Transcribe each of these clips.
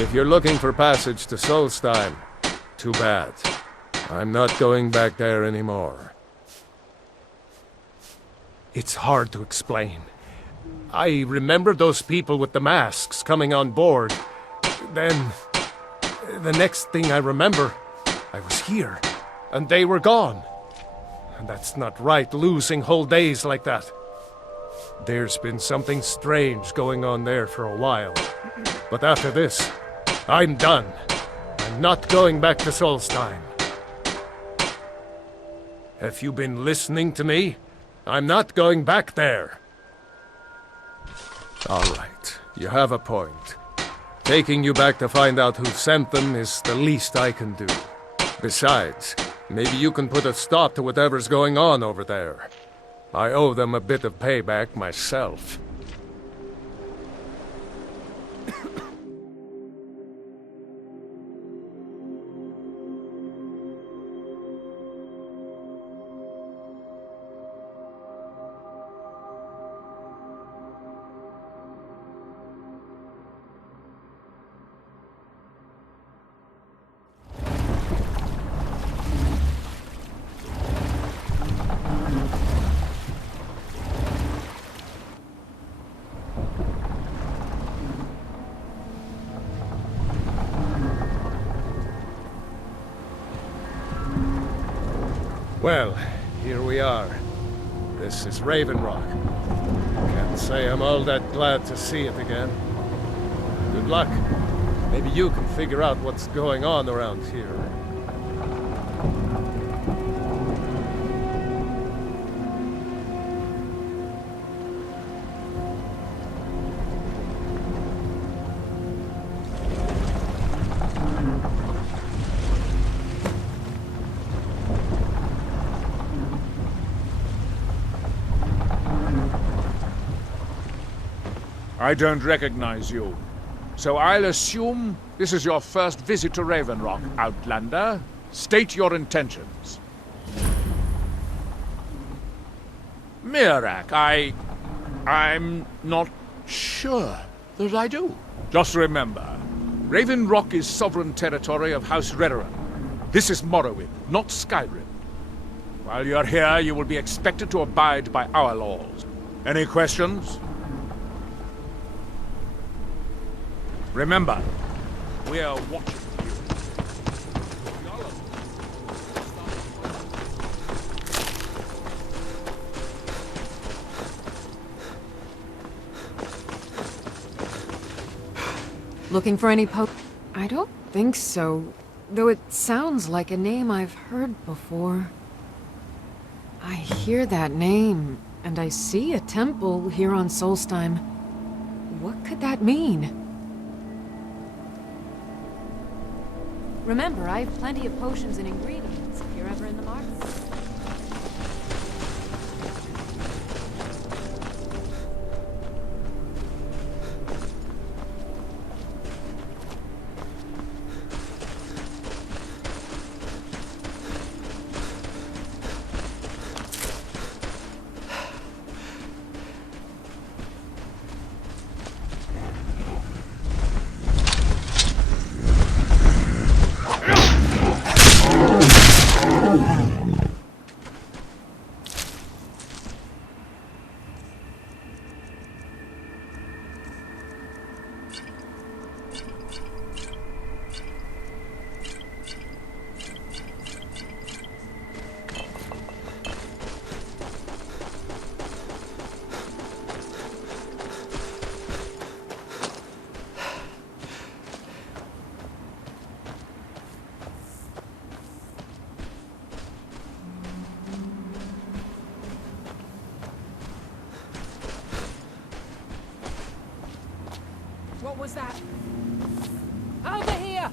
If you're looking for passage to Solstheim, too bad. I'm not going back there anymore. It's hard to explain. I remember those people with the masks coming on board. Then, the next thing I remember, I was here, and they were gone. And that's not right, losing whole days like that. There's been something strange going on there for a while. But after this, I'm done. I'm not going back to Solstheim. Have you been listening to me? I'm not going back there. All right, you have a point. Taking you back to find out who sent them is the least I can do. Besides, maybe you can put a stop to whatever's going on over there. I owe them a bit of payback myself. Well, here we are. This is Raven Rock. Can't say I'm all that glad to see it again. Good luck. Maybe you can figure out what's going on around here. I don't recognize you. So I'll assume this is your first visit to Raven Rock, Outlander. State your intentions. Miraak, I'm not sure that I do. Just remember, Raven Rock is sovereign territory of House Redoran. This is Morrowind, not Skyrim. While you're here, you will be expected to abide by our laws. Any questions? Remember, we are watching you. Looking for any I don't think so, though it sounds like a name I've heard before. I hear that name, and I see a temple here on Solstheim. What could that mean? Remember, I have plenty of potions and ingredients if you're ever in the market. What was that? Over here!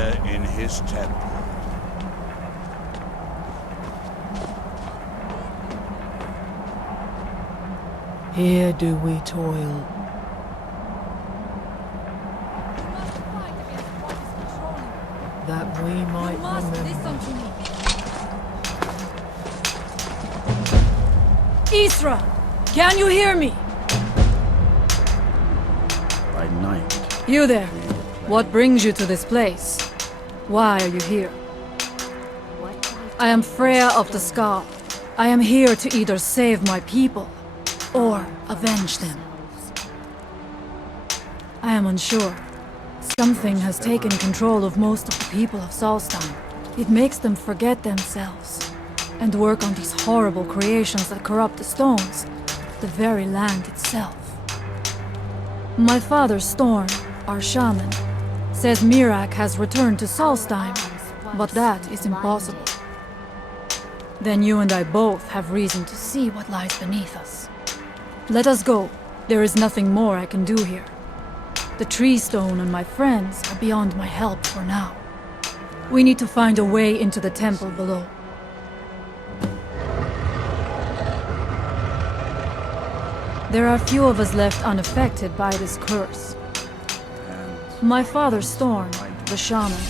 here in his temple. Here do we toil. We must fight against what is controlling you. That we might You must remember. listen to me. Isra, can you hear me? By night. You there. What brings you to this place? Why are you here? I am Frea of the Scar. I am here to either save my people or avenge them. I am unsure. Something has taken control of most of the people of Solstheim. It makes them forget themselves and work on these horrible creations that corrupt the stones, the very land itself. My father Storn, our shaman, says Miraak has returned to Solstheim, but that is impossible. Then you and I both have reason to see what lies beneath us. Let us go. There is nothing more I can do here. The tree stone and my friends are beyond my help for now. We need to find a way into the temple below. There are few of us left unaffected by this curse. My father Storn, the shaman,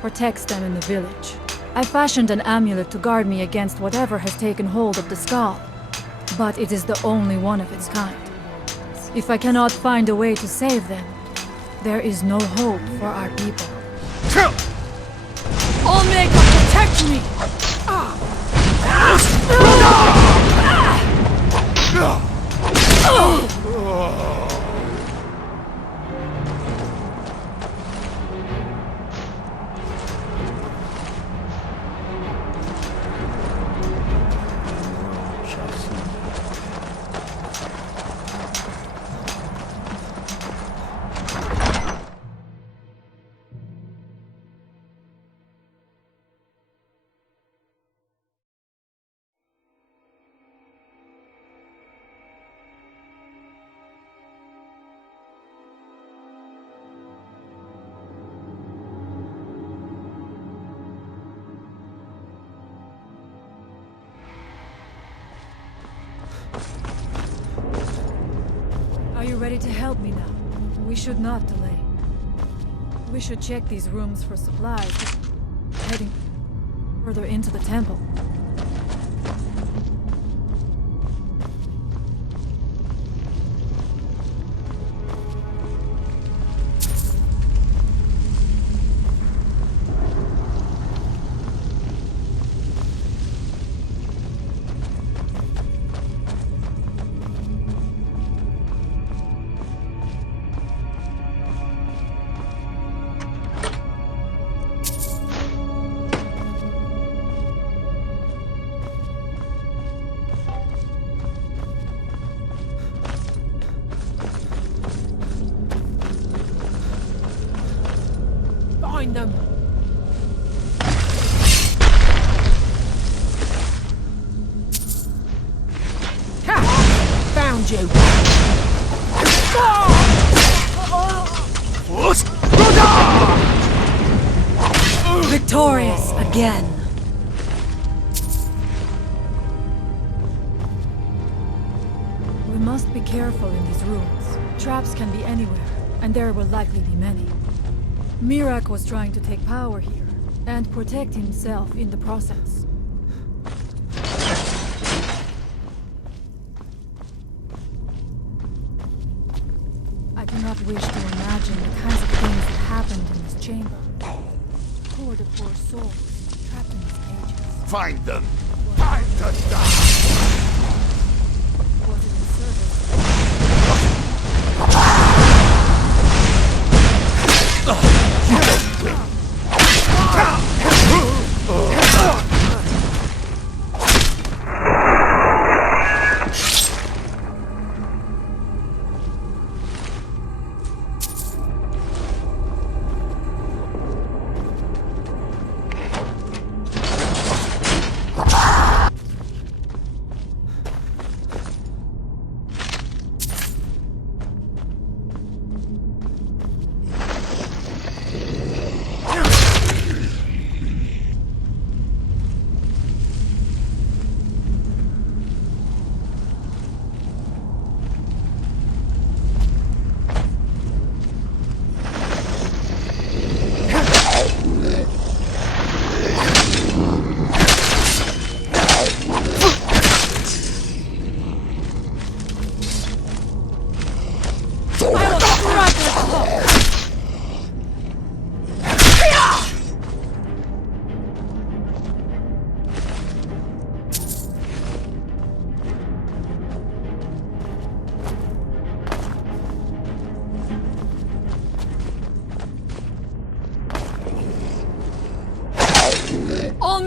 protects them in the village. I fashioned an amulet to guard me against whatever has taken hold of the skull, but it is the only one of its kind. If I cannot find a way to save them, there is no hope for our people. Omega, protect me! Are you ready to help me now? We should not delay. We should check these rooms for supplies, heading further into the temple. Find them! Ha! Found you! Victorious again! We must be careful in these rooms. Traps can be anywhere, and there will likely be many. Miraak was trying to take power here, and protect himself in the process. I do not wish to imagine the kinds of things that happened in this chamber. Poor the poor souls, trapped in these cages. Find them! Find the dark! Was it in service?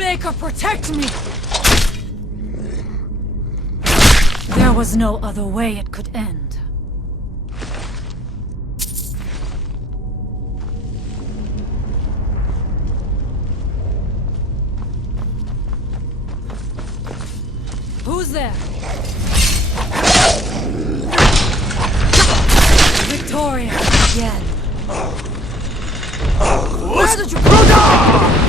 Maker, protect me! There was no other way it could end. Who's there? Victoria again. Where did you go?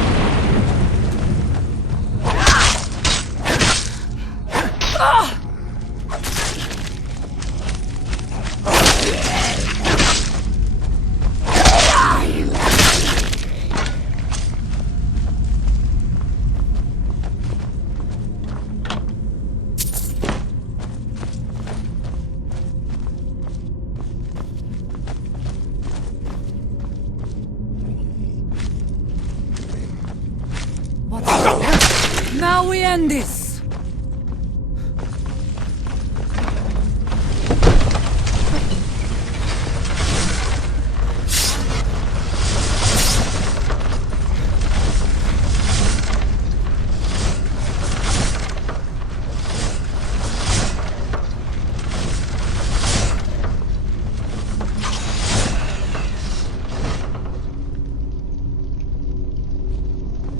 Now we end this!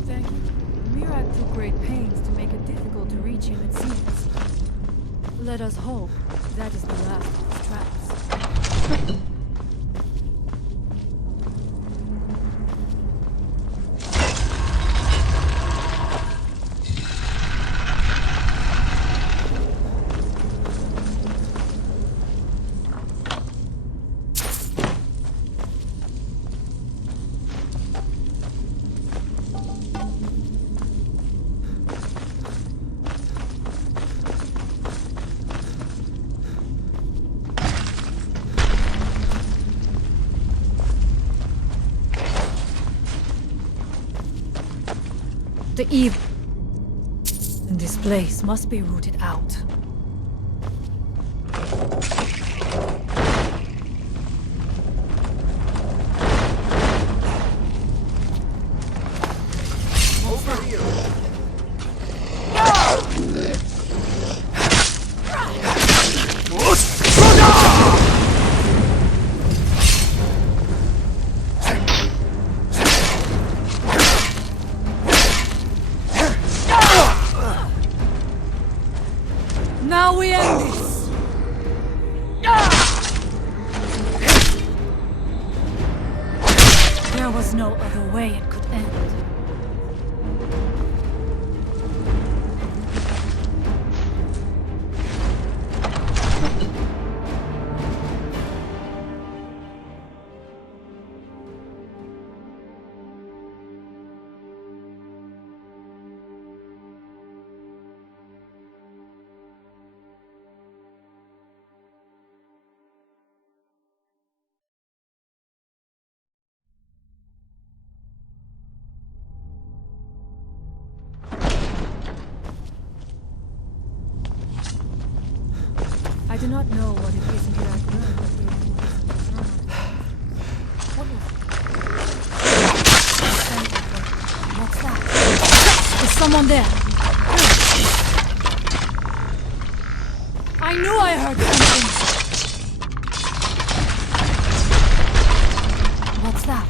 Thank you. Miraak took great pains to make it difficult to reach him, it seems. Let us hope that is the last of his traps. The evil in this place must be rooted out. Over here. Now we end this! There was no other way it could end. I do not know what it is Miraak learned that they What was it? What's that? Is someone there? I knew I heard something! What's that?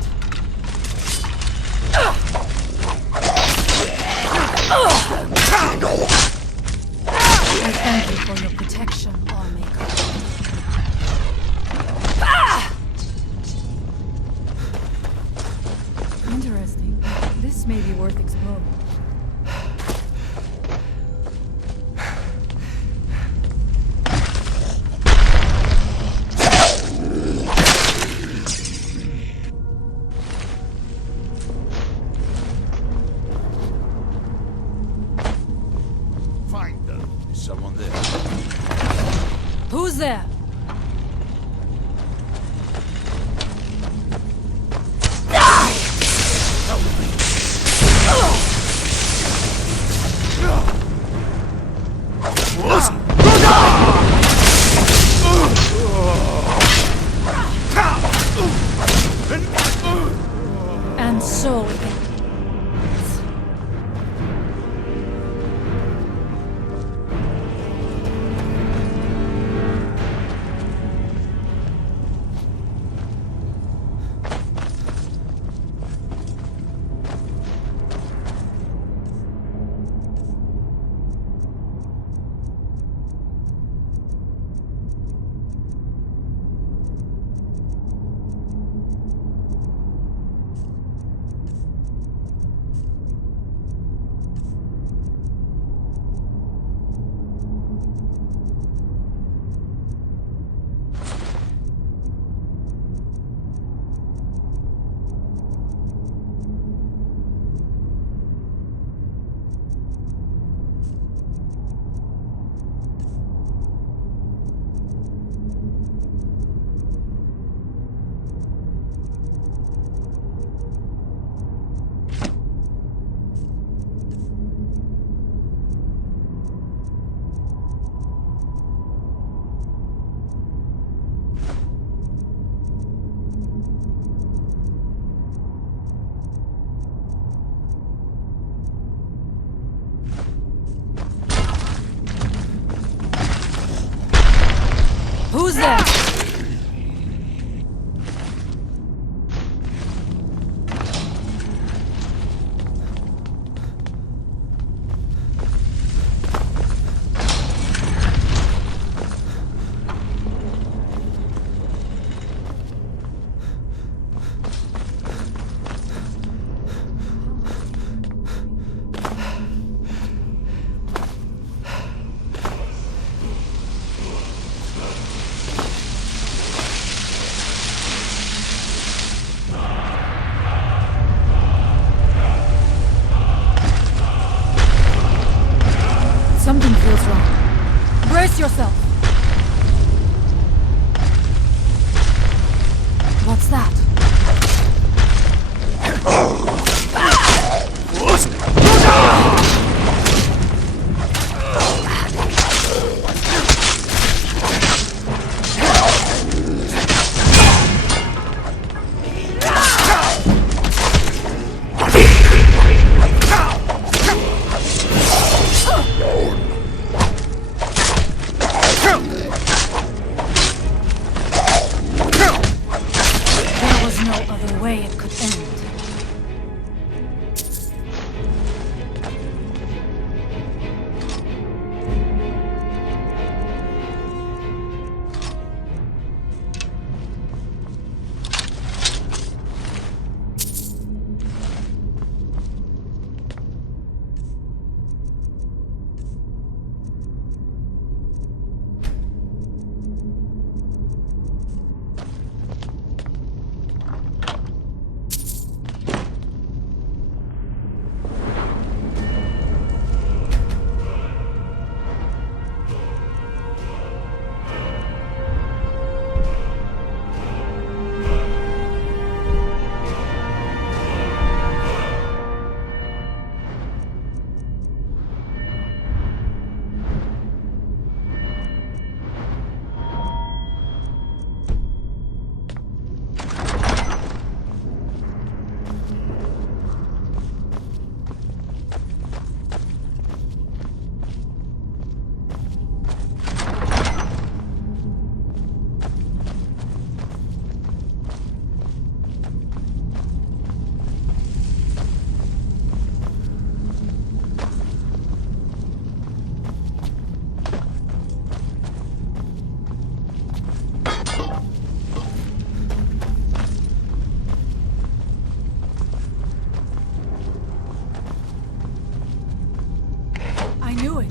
I thank you for your protection, Lawmaker. Interesting. This may be worth exploring. Who's there? Something feels wrong. Brace yourself. What's that? There was no other way it could end. I knew it.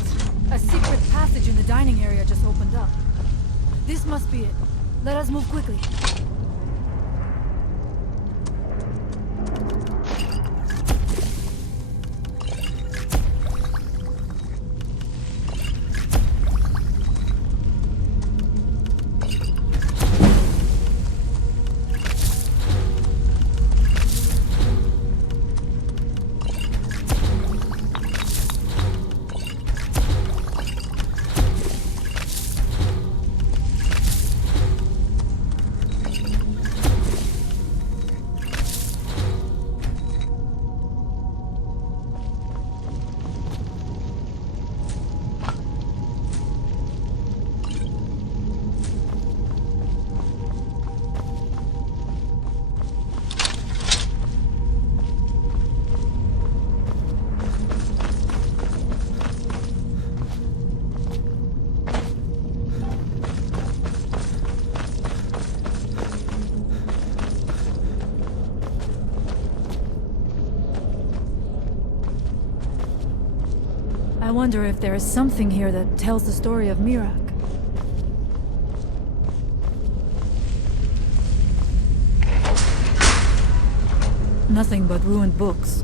A secret passage in the dining area just opened up. This must be it. Let us move quickly. I wonder if there is something here that tells the story of Miraak. Nothing but ruined books.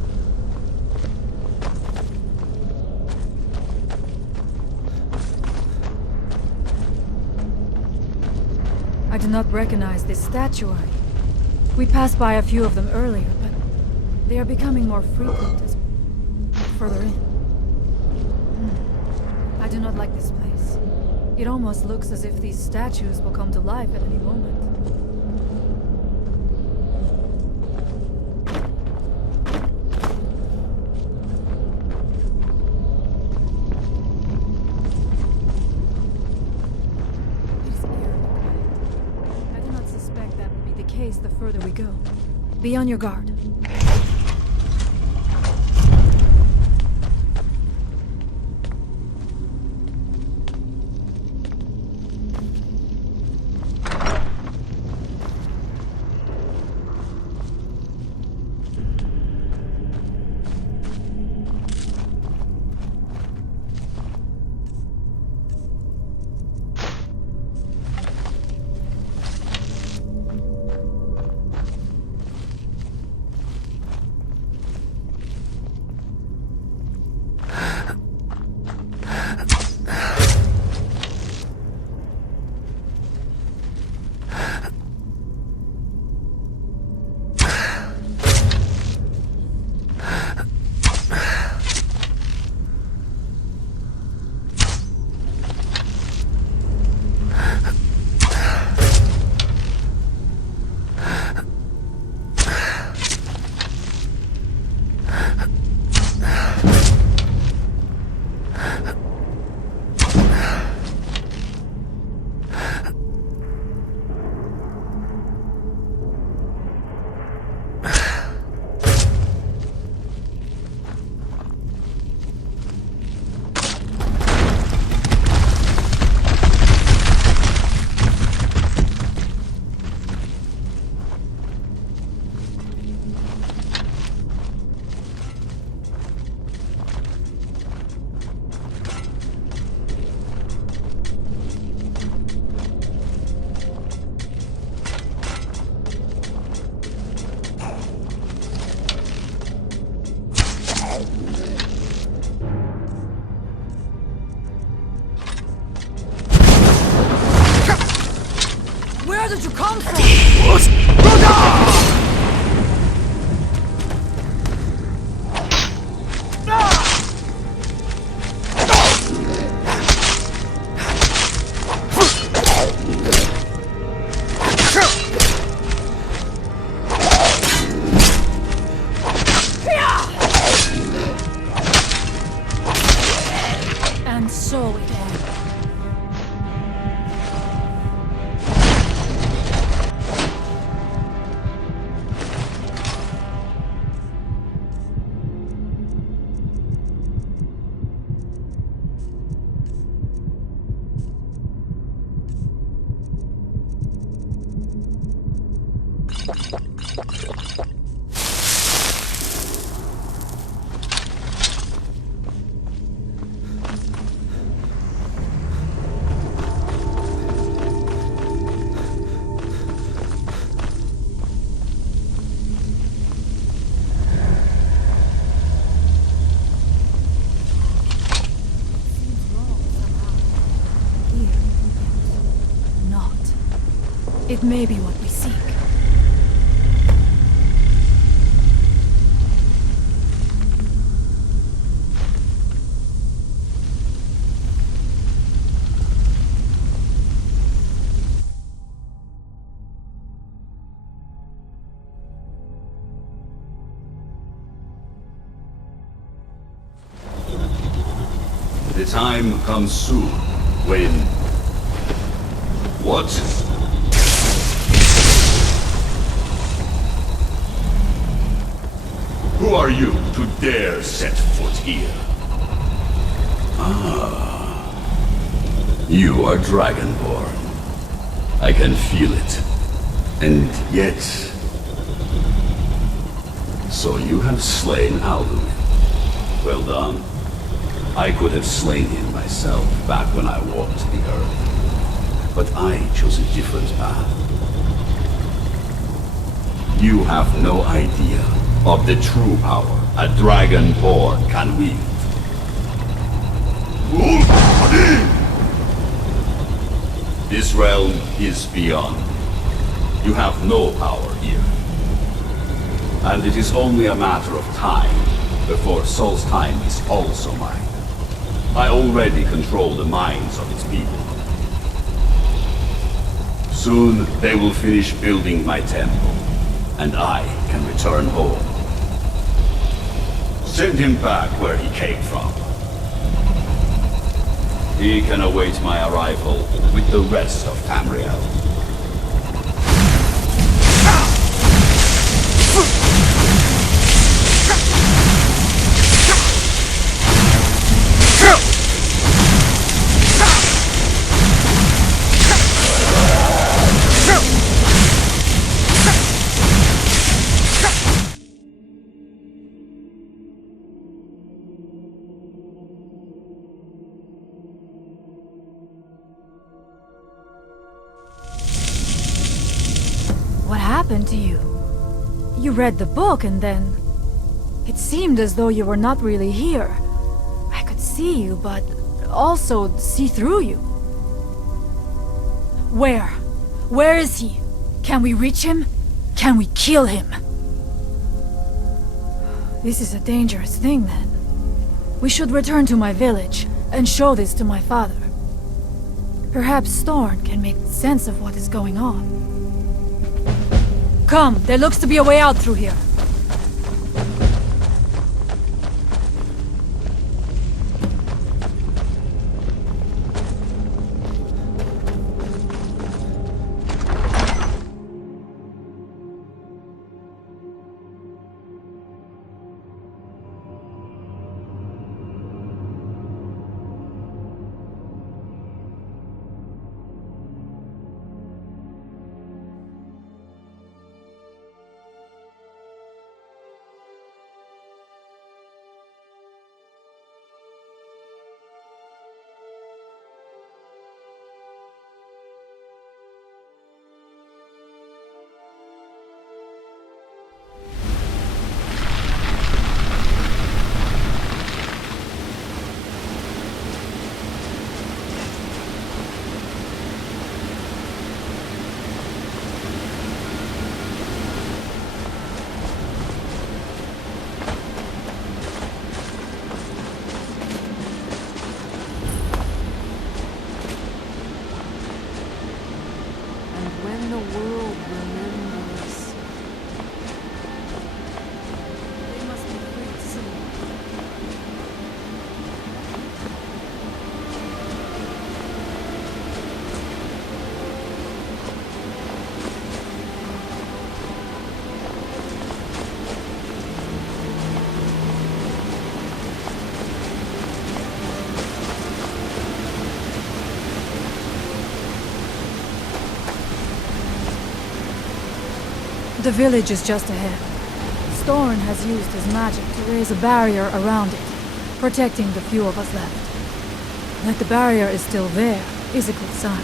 I do not recognize this statuary. We passed by a few of them earlier, but they are becoming more frequent as further in. I do not like this place. It almost looks as if these statues will come to life at any moment. It is eerie. case the further we go. Be on your guard. Where did you come from? And so it ends. It may be what we seek. The time comes soon when... What? Who are you to dare set foot here? Ah. You are Dragonborn. I can feel it. And yet... So you have slain Alduin. Well done. I could have slain him myself back when I walked the earth. But I chose a different path. You have no idea of the true power a Dragonborn can wield. This realm is beyond. You have no power here. And it is only a matter of time before Solstheim is also mine. I already control the minds of its people. Soon they will finish building my temple, and I can return home. Send him back where he came from. He can await my arrival with the rest of Tamriel. happened to you? You read the book and then... It seemed as though you were not really here. I could see you, but also see through you. Where? Where is he? Can we reach him? Can we kill him? This is a dangerous thing, then. We should return to my village and show this to my father. Perhaps Storn can make sense of what is going on. Come, there looks to be a way out through here. The village is just ahead. Storn has used his magic to raise a barrier around it, protecting the few of us left. That the barrier is still there is a good sign.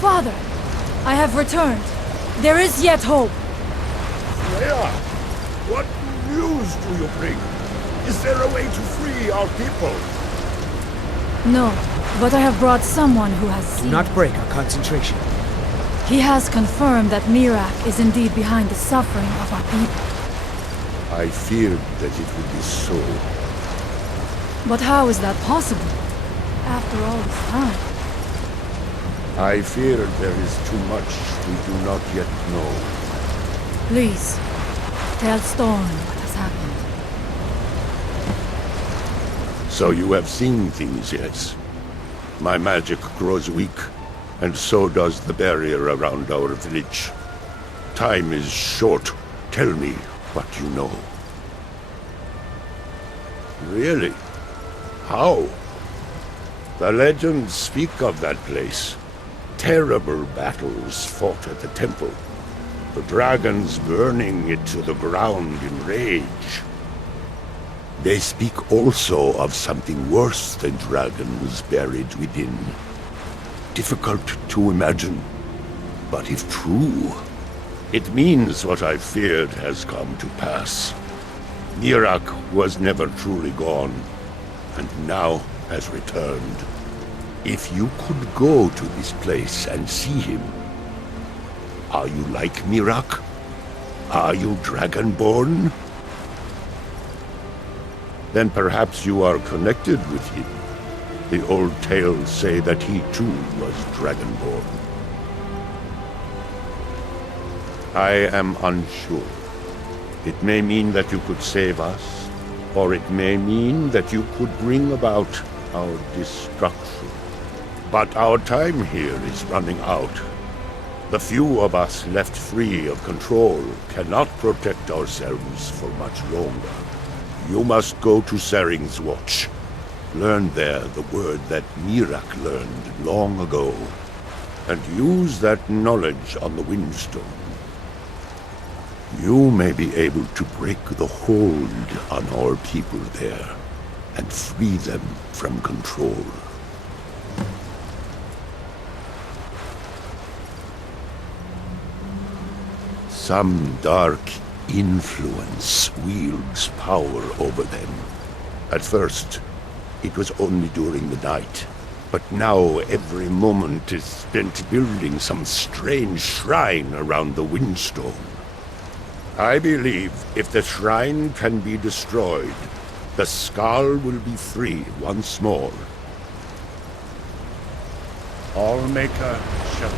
Father, I have returned. There is yet hope. Frea, what news do you bring? Is there a way to free our people? No, but I have brought someone who has seen... Do not break our concentration. He has confirmed that Miraak is indeed behind the suffering of our people. I feared that it would be so. But how is that possible? After all this time? I fear there is too much we do not yet know. Please, tell Storn what has happened. So you have seen things, yes? My magic grows weak, and so does the barrier around our village. Time is short. Tell me what you know. Really? How? The legends speak of that place. Terrible battles fought at the temple. The dragons burning it to the ground in rage. They speak also of something worse than dragons buried within. Difficult to imagine, but if true, it means what I feared has come to pass. Miraak was never truly gone, and now has returned. If you could go to this place and see him, are you like Miraak? Are you Dragonborn? Then perhaps you are connected with him. The old tales say that he too was Dragonborn. I am unsure. It may mean that you could save us, or it may mean that you could bring about our destruction. But our time here is running out. The few of us left free of control cannot protect ourselves for much longer. You must go to Saring's Watch. Learn there the word that Miraak learned long ago, and use that knowledge on the Windstone. You may be able to break the hold on our people there, and free them from control. Some dark influence wields power over them. At first, it was only during the night. But now every moment is spent building some strange shrine around the Windstone. I believe if the shrine can be destroyed, the Skull will be free once more. Allmaker shall...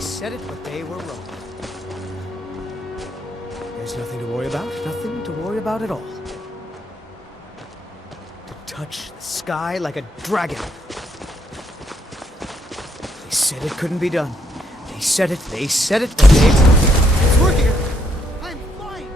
Said it, but they were wrong. There's nothing to worry about. Nothing to worry about at all. To touch the sky like a dragon. They said it couldn't be done. They said it, but they... It's working! I'm flying!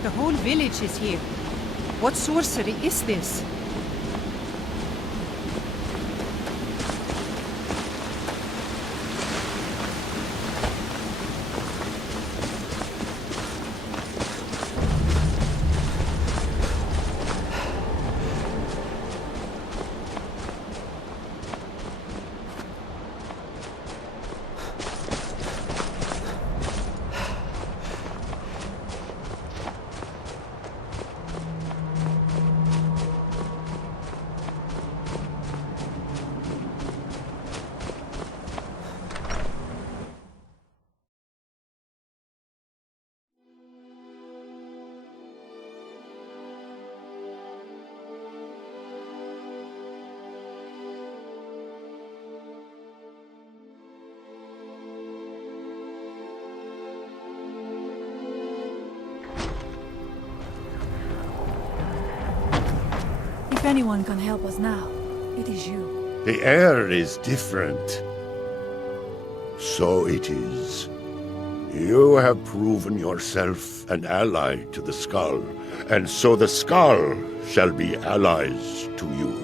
The whole village is here. What sorcery is this? If anyone can help us now, it is you. The air is different. So it is. You have proven yourself an ally to the Skull, and so the Skull shall be allies to you.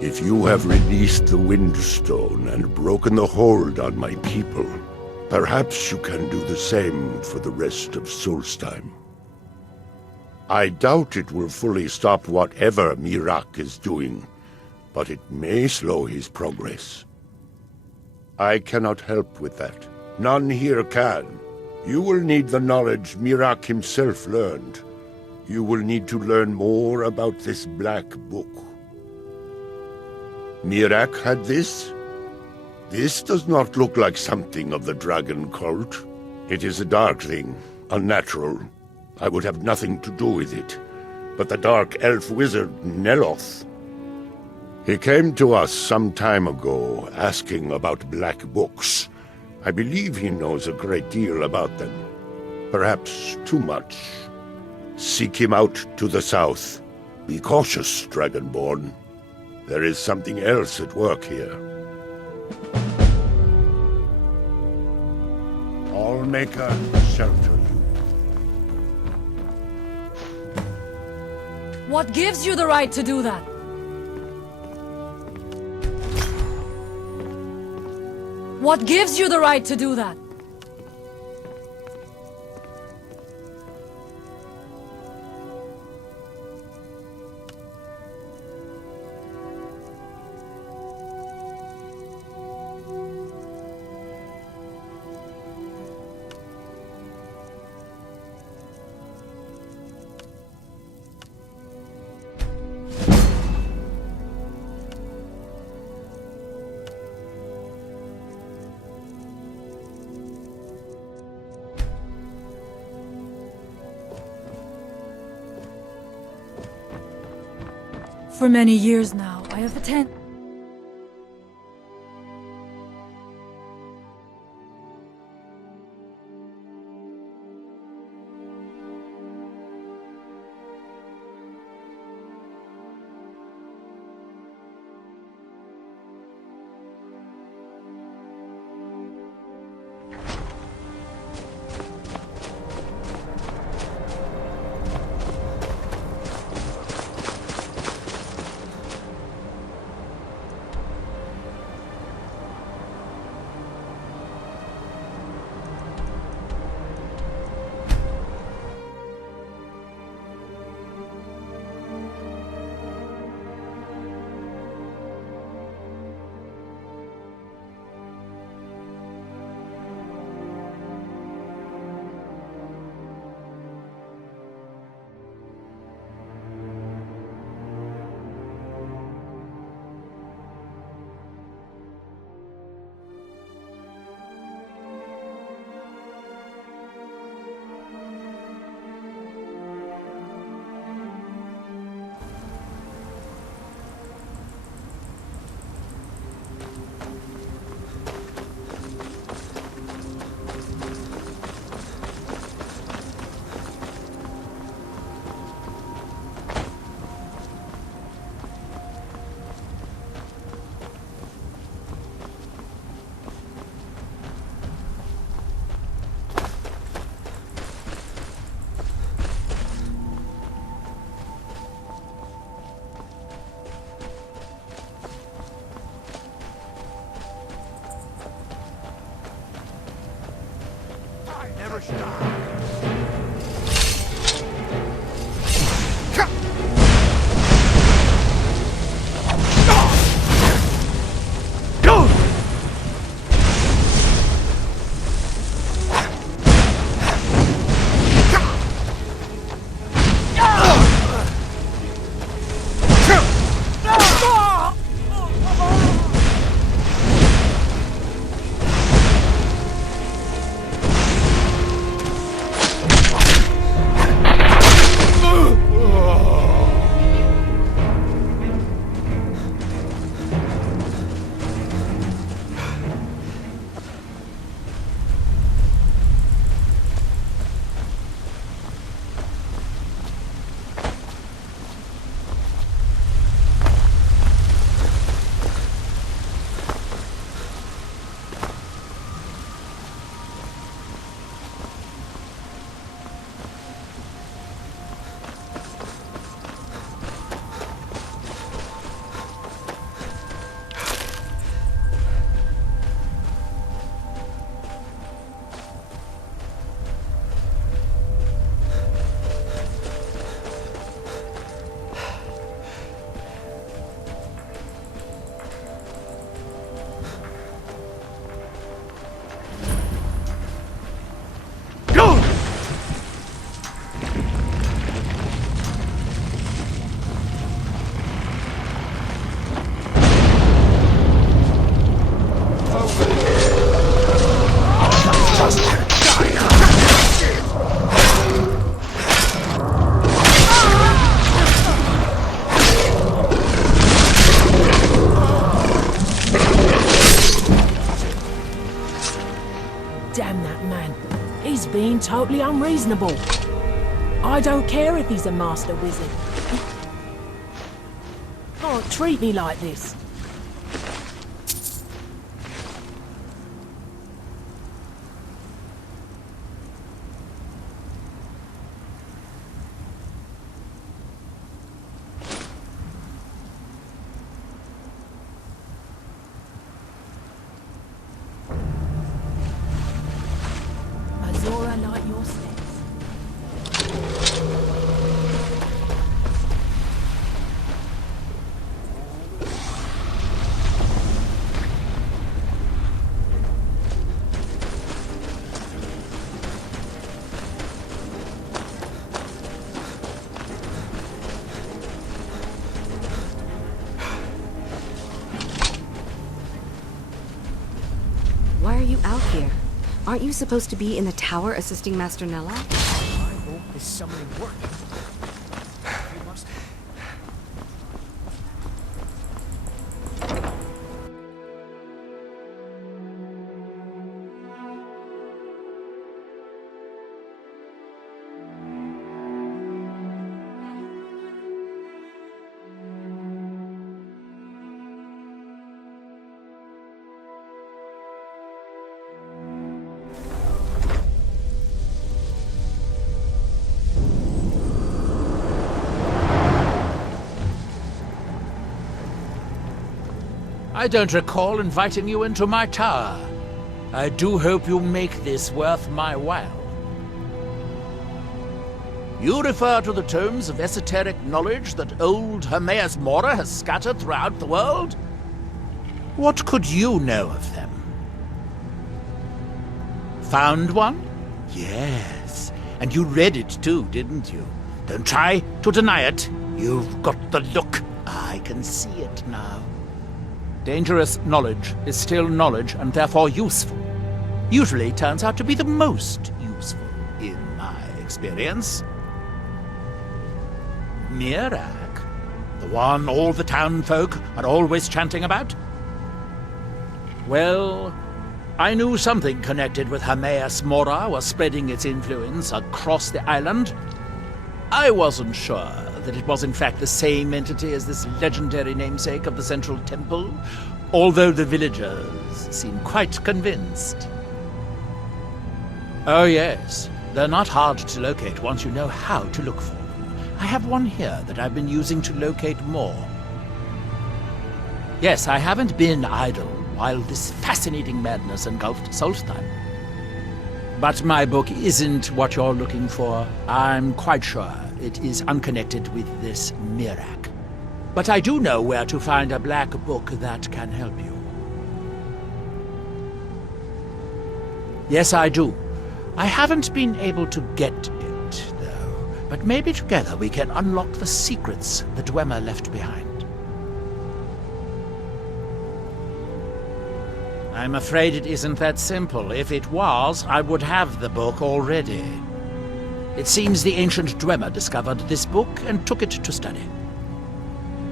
If you have released the Windstone and broken the hold on my people, perhaps you can do the same for the rest of Solstheim. I doubt it will fully stop whatever Miraak is doing, but it may slow his progress. I cannot help with that. None here can. You will need the knowledge Miraak himself learned. You will need to learn more about this black book. Miraak had this? This does not look like something of the dragon cult. It is a dark thing, unnatural. I would have nothing to do with it. But the dark elf wizard Neloth. He came to us some time ago, asking about black books. I believe he knows a great deal about them. Perhaps too much. Seek him out to the south. Be cautious, Dragonborn. There is something else at work here. Allmaker, shelter you. What gives you the right to do that? What gives you the right to do that? For many years now, I have attended. being totally unreasonable. I don't care if he's a master wizard. He can't treat me like this. Azora, like your steps. Why are you out here? Aren't you supposed to be in the tower assisting Master Neloth? I hope this summoning worked. You must... I don't recall inviting you into my tower. I do hope you make this worth my while. You refer to the tomes of esoteric knowledge that old Hermaeus Mora has scattered throughout the world? What could you know of them? Found one? Yes. And you read it too, didn't you? Don't try to deny it. You've got the look. I can see it now. Dangerous knowledge is still knowledge and therefore useful. Usually turns out to be the most useful, in my experience. Miraak, the one all the town folk are always chanting about? Well, I knew something connected with Hermaeus Mora was spreading its influence across the island. I wasn't sure that it was in fact the same entity as this legendary namesake of the central temple, although the villagers seem quite convinced. Oh yes, they're not hard to locate once you know how to look for them. I have one here that I've been using to locate more. Yes, I haven't been idle while this fascinating madness engulfed Solstheim. But my book isn't what you're looking for. I'm quite sure it is unconnected with this Miraak. But I do know where to find a black book that can help you. Yes, I do. I haven't been able to get it, though. But maybe together we can unlock the secrets the Dwemer left behind. I'm afraid it isn't that simple. If it was, I would have the book already. It seems the ancient Dwemer discovered this book and took it to study.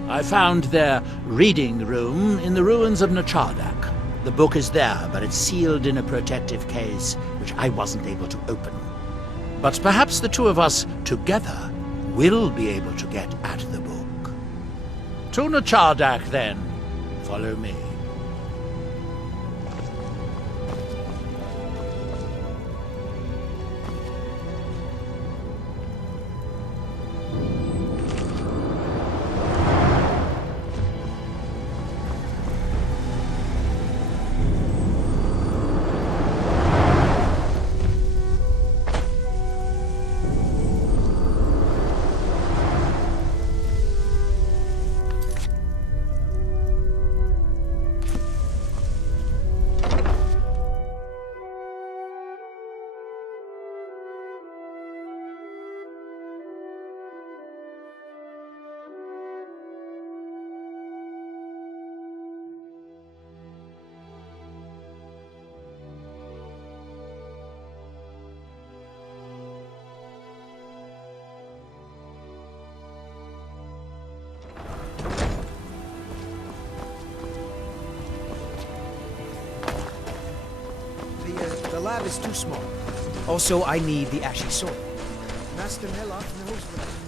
I found their reading room in the ruins of Nchardak. The book is there, but it's sealed in a protective case, which I wasn't able to open. But perhaps the two of us together will be able to get at the book. To Nchardak, then. Follow me. The lab is too small. Also, I need the ashy sword. Master Neloth knows what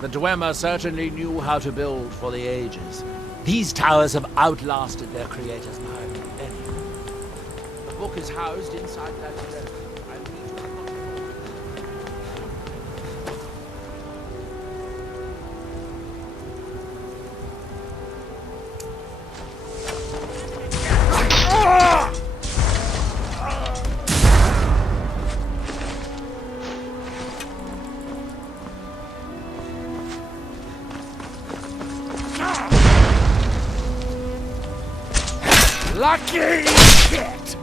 The Dwemer certainly knew how to build for the ages. These towers have outlasted their creators by millennia. The book is housed inside that chest. Lucky shit!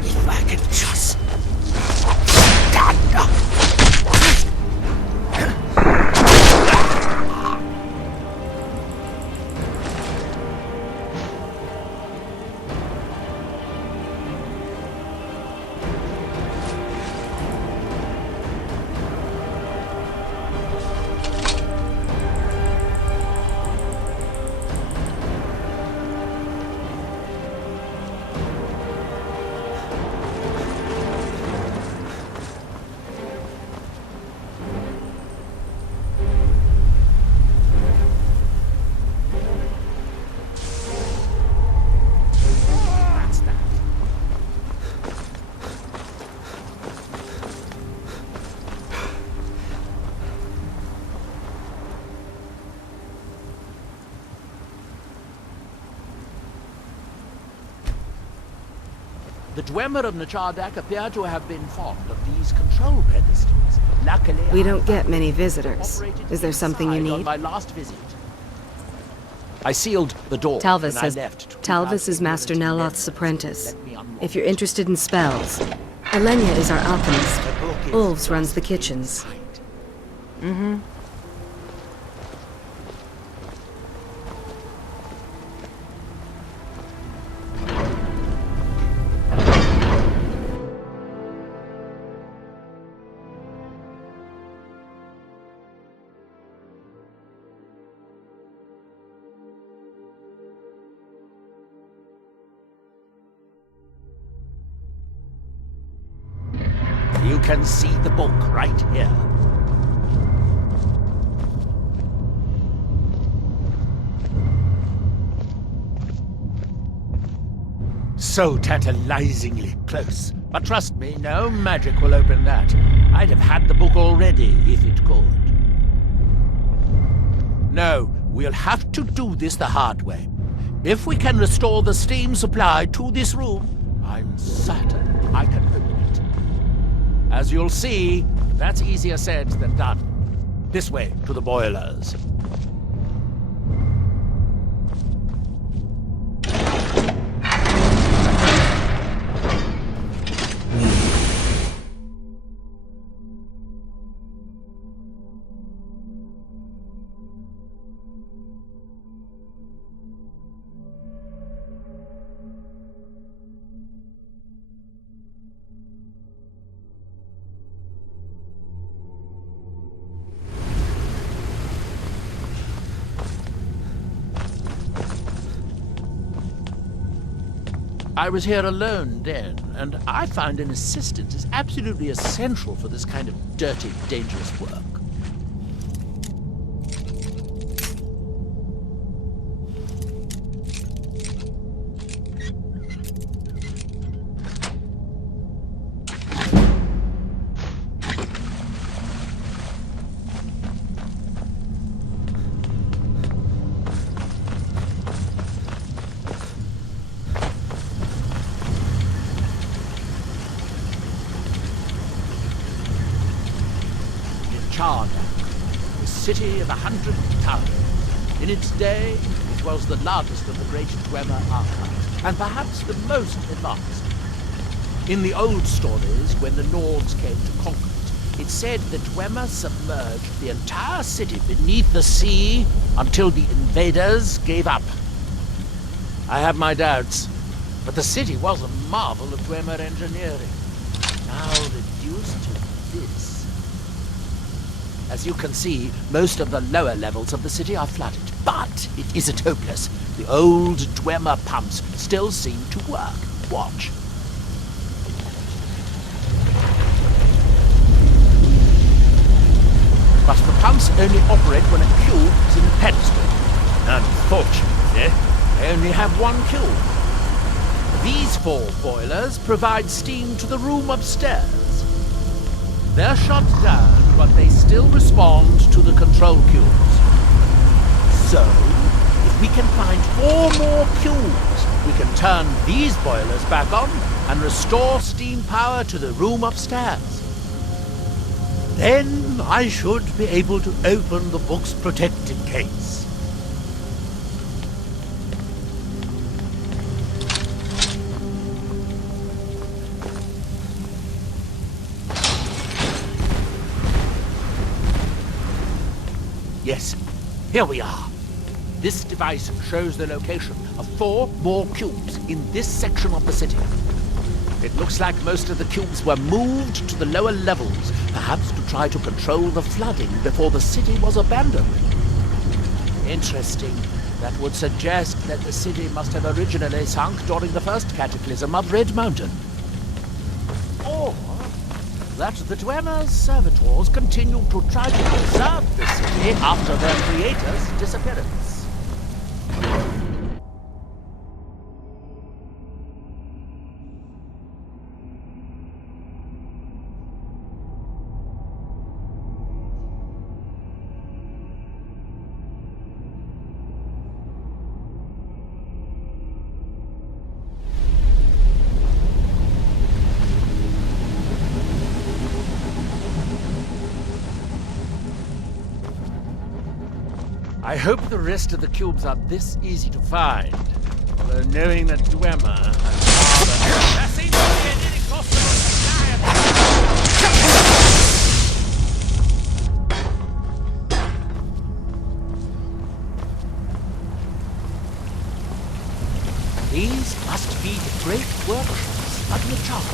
If I could just... The Dwemer of Nchardak appear to have been fond of these control pedestals. Luckily, We don't get many visitors. Is there something you inside on need? my last visit. I sealed the door Talvis when I says left. to keep Talvis out is Master security men. Neloth's apprentice. Let me unlock If you're interested in spells, Elenia is our alchemist. Ulves runs the kitchens. Mm-hmm. You can see the book right here. So tantalizingly close. But trust me, no magic will open that. I'd have had the book already if it could. No, we'll have to do this the hard way. If we can restore the steam supply to this room, I'm certain I can open it. As you'll see, that's easier said than done. This way, to the boilers. I was here alone then, and I find an assistant is absolutely essential for this kind of dirty, dangerous work. Nchardak, the city of 100 towns. In its day, it was the largest of the great Dwemer archives, and perhaps the most advanced. In the old stories, when the Nords came to conquer it, it's said the Dwemer submerged the entire city beneath the sea until the invaders gave up. I have my doubts, but the city was a marvel of Dwemer engineering. Now reduced to this. As you can see, most of the lower levels of the city are flooded, but it isn't hopeless. The old Dwemer pumps still seem to work. Watch. But the pumps only operate when a cube is in the pedestal. Unfortunately, they only have one cube. These 4 boilers provide steam to the room upstairs. They're shut down, but they still respond to the control cubes. So, if we can find 4 more cubes, we can turn these boilers back on and restore steam power to the room upstairs. Then I should be able to open the book's protected case. Yes, here we are. This device shows the location of 4 more cubes in this section of the city. It looks like most of the cubes were moved to the lower levels, perhaps to try to control the flooding before the city was abandoned. Interesting. That would suggest that the city must have originally sunk during the first cataclysm of Red Mountain. Or that the Dwemer's servitors continued to try to preserve the city after their creator's disappearance. I hope the rest of the cubes are this easy to find. Although knowing that Dwemer there seems to be an inexhaustible supply of these must be the great workshops of Nchardak.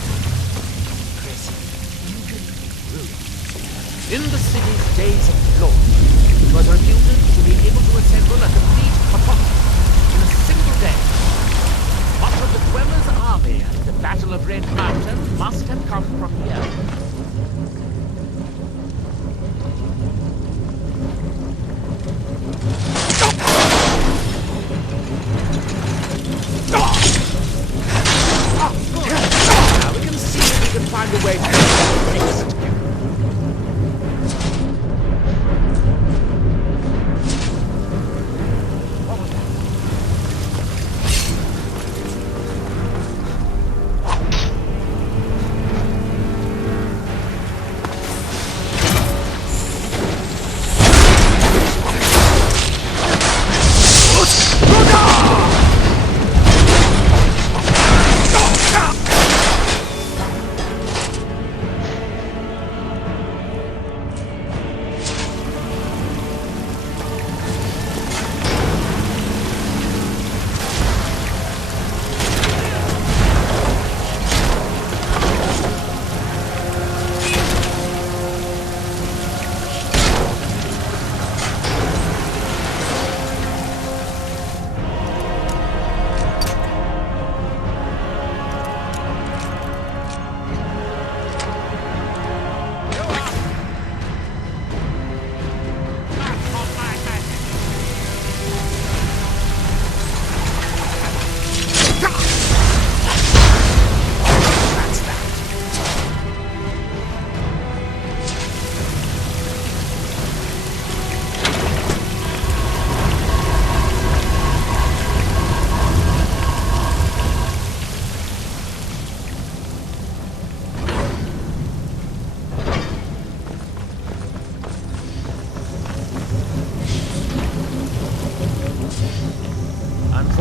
Impressive, ancient ruins. In the city's days of glory, it was reputed to be able to assemble a complete apocrypha in a single day. Much of the Dwemer's army at the Battle of Red Mountain must have come from here. Now we can see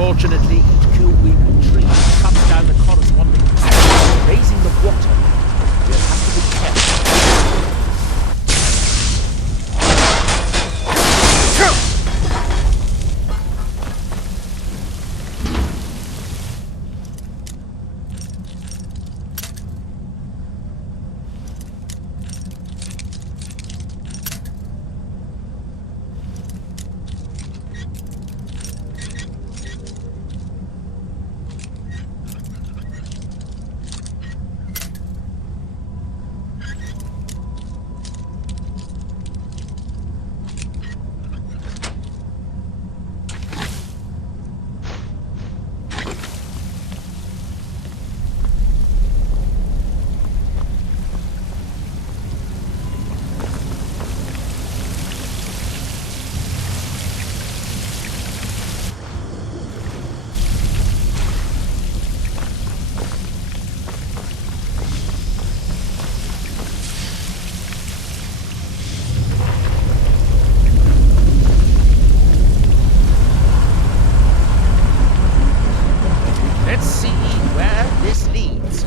Unfortunately, each kill-weeping tree cuts down the corresponding path, raising the water. We'll have to be careful. Let's see where this leads.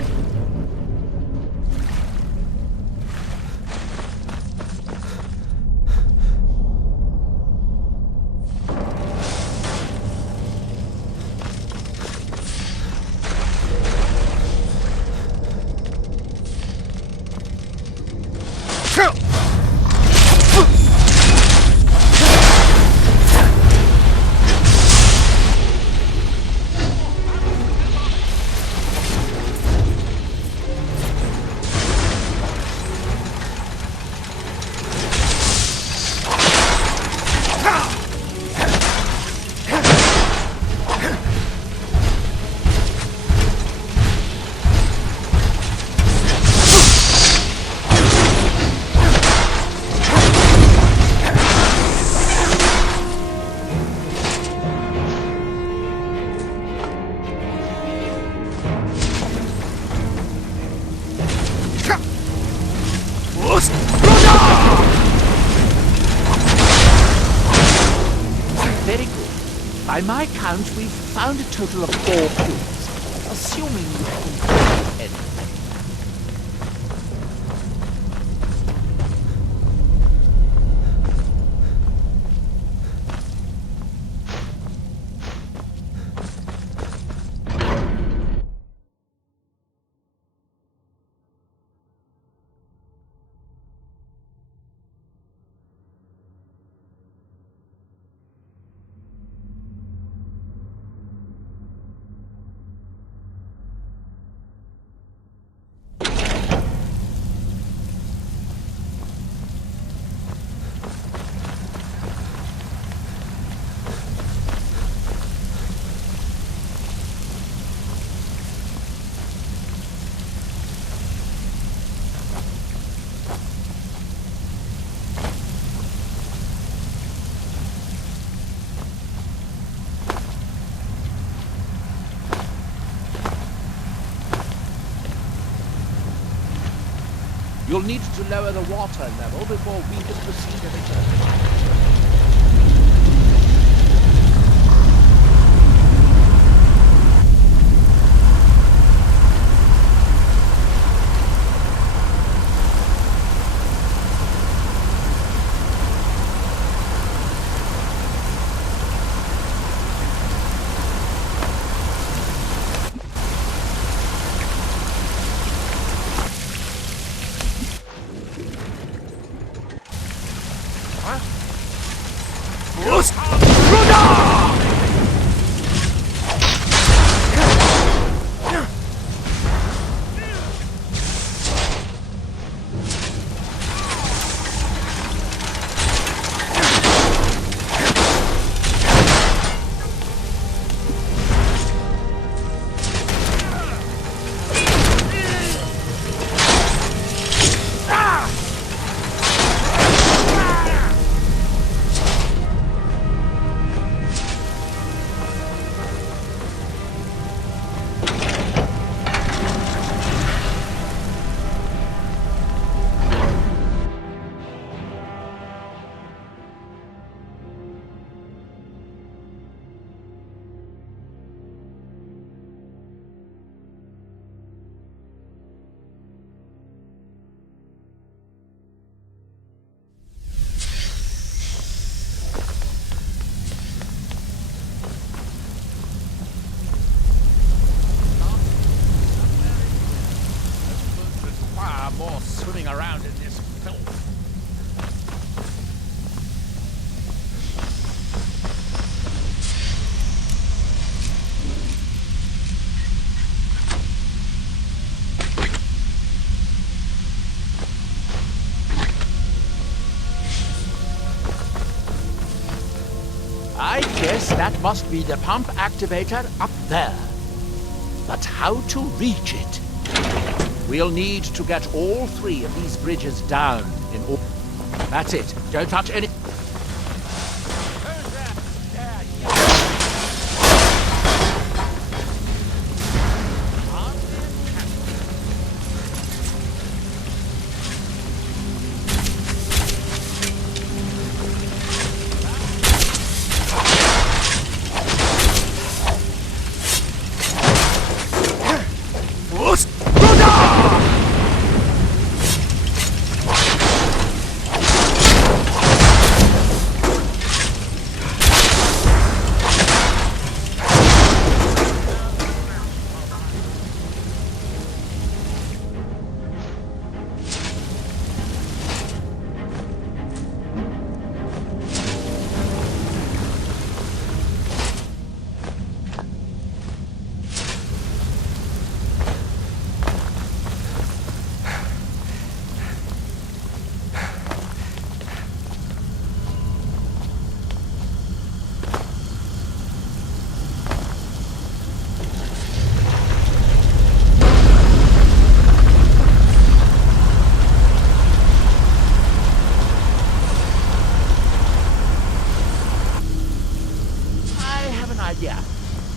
Very good. By my count, we've found a total of 4 clues, assuming you can any. You'll need to lower the water level before we can proceed any further. I guess that must be the pump activator up there. But how to reach it? We'll need to get all 3 of these bridges down in order. That's it. Don't touch any...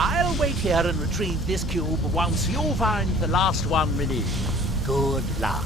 I'll wait here and retrieve this cube once you find the last one released. Good luck.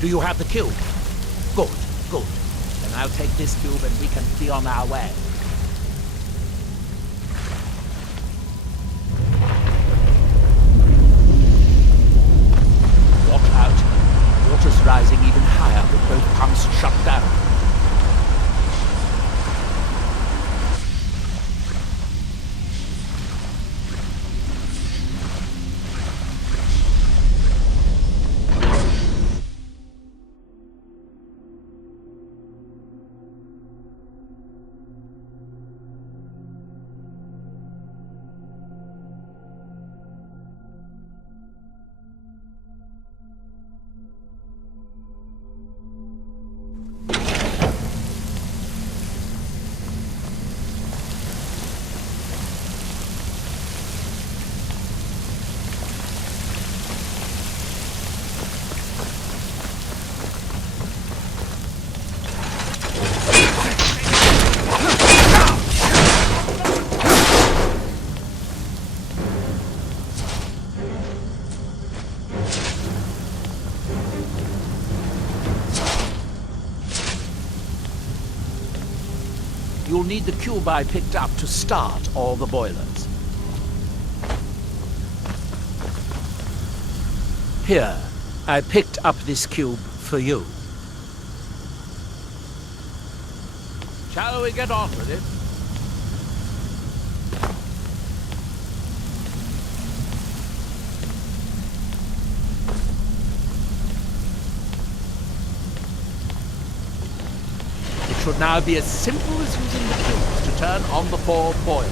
Do you have the cube? Good, good. Then I'll take this cube and we can be on our way. Watch out. Water's rising even higher with both pumps shut down. You'll need the cube I picked up to start all the boilers. Here, I picked up this cube for you. Shall we get on with it? It should now be as simple as using the cubes to turn on the 4 boilers.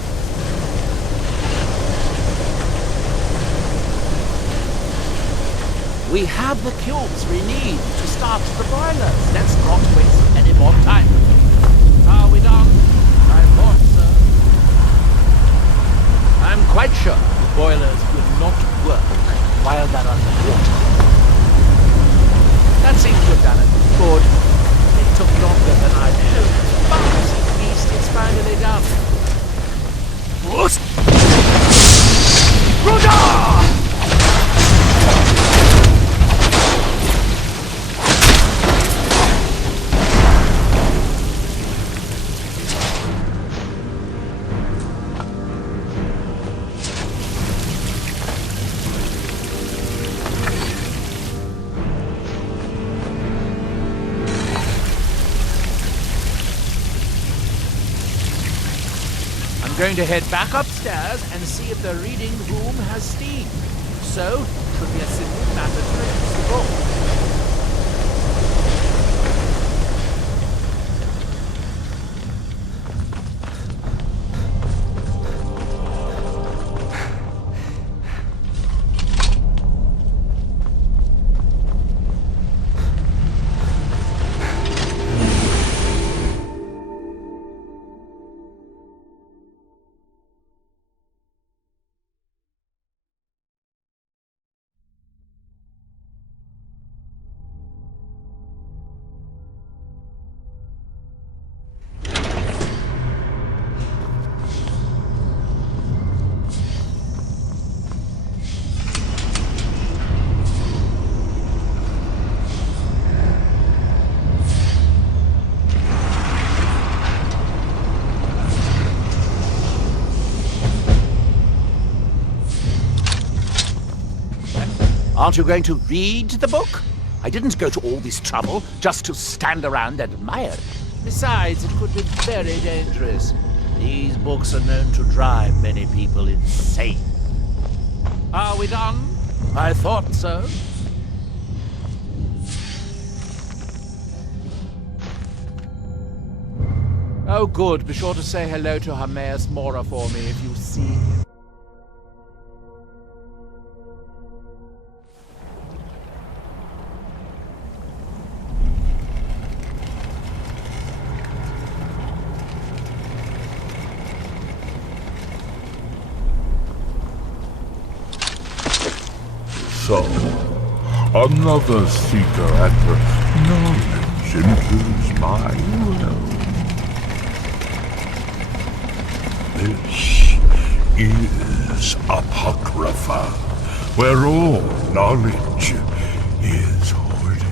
We have the cubes we need to start the boilers. Let's not waste any more time. Are we done? I thought so. I'm Going to head back upstairs and see if the reading room has steam. So, it should be a simple matter to release the book. Aren't you going to read the book? I didn't go to all this trouble just to stand around and admire it. Besides, it could be very dangerous. These books are known to drive many people insane. Are we done? I thought so. Oh, good. Be sure to say hello to Hermaeus Mora for me if you see him. So, another seeker after knowledge enters my realm. This is Apocrypha, where all knowledge is hoarded.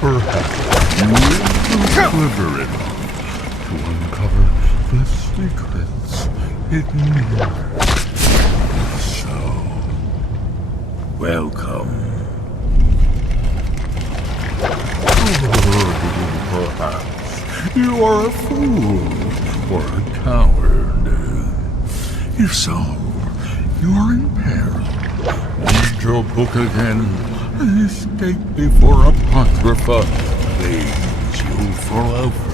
Perhaps you will be clever enough to uncover the secrets hidden here. So, welcome. Perhaps you are a fool or a coward. If so, you are in peril. Read your book again and escape before Apocrypha claims you forever.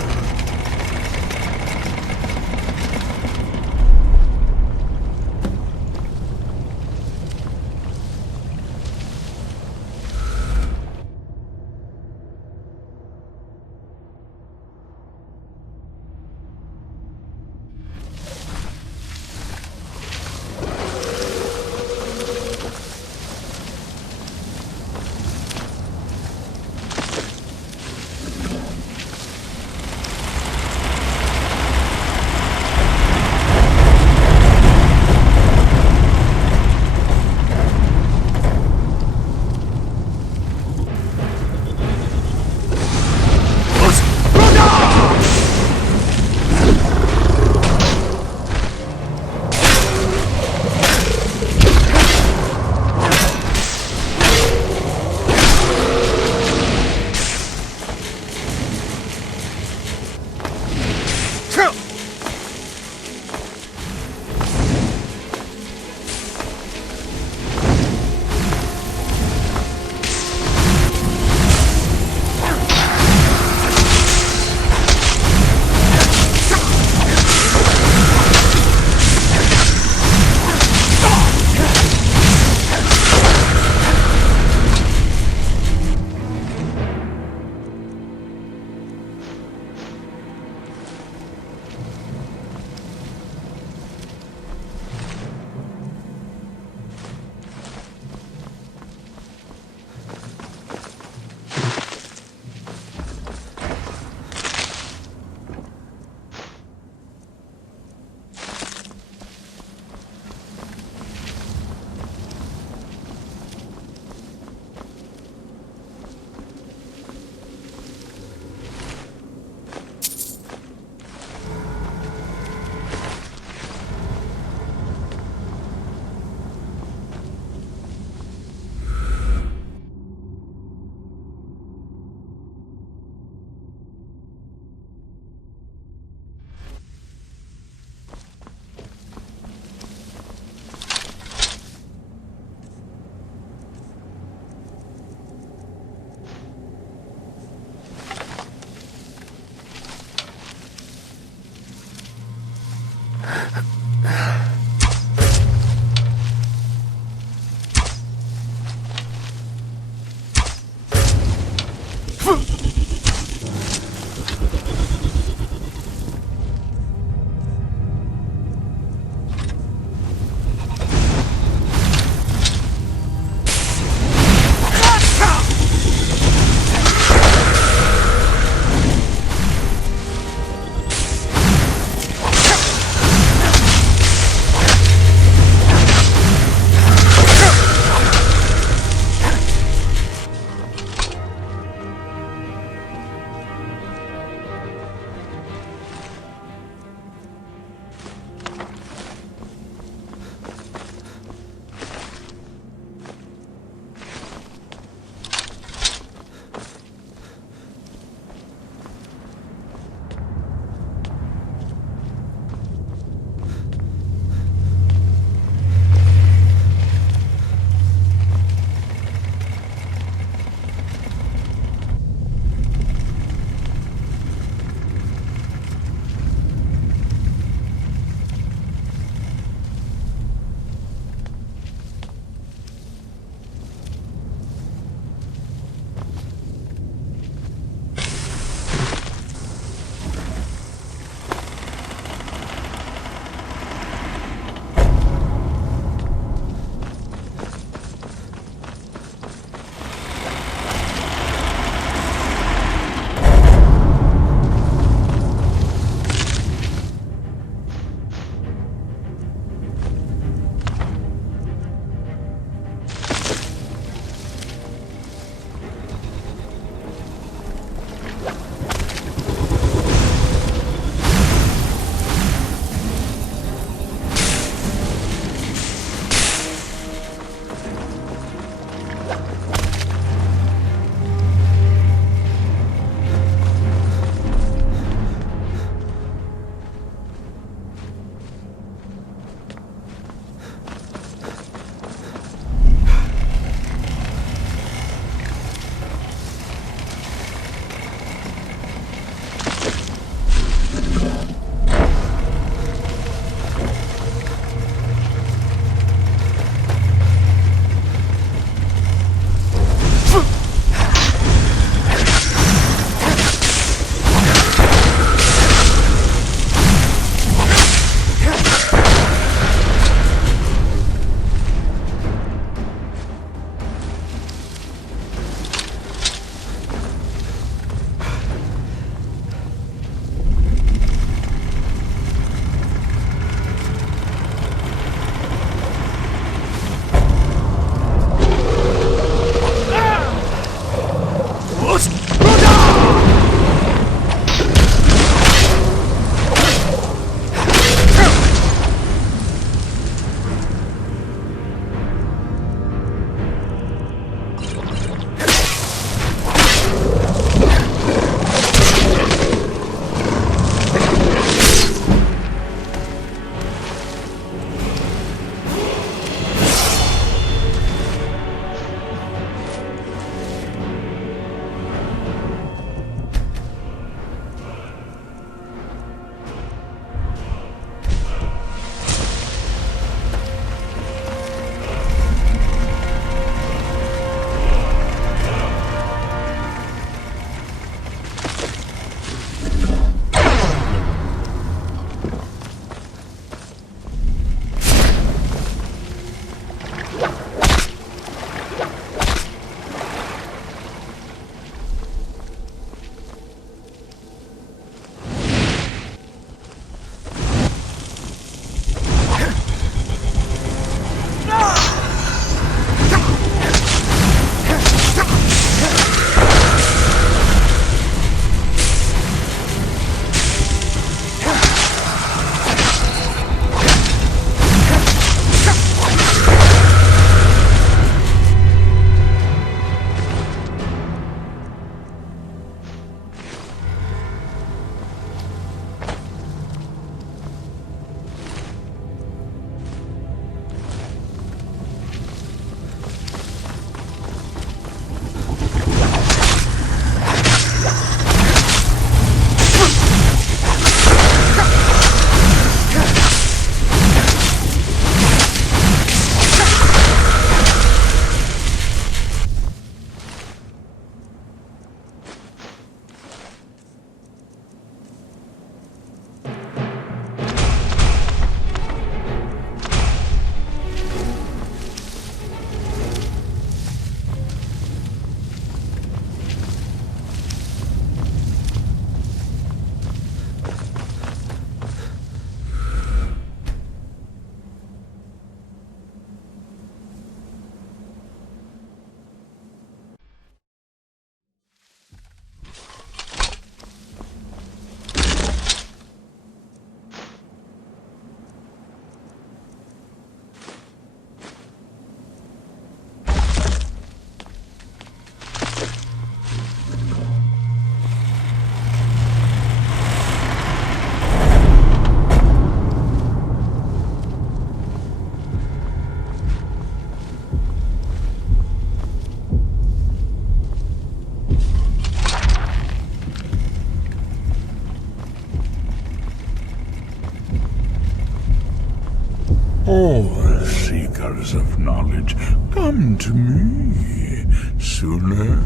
All seekers of knowledge come to me, sooner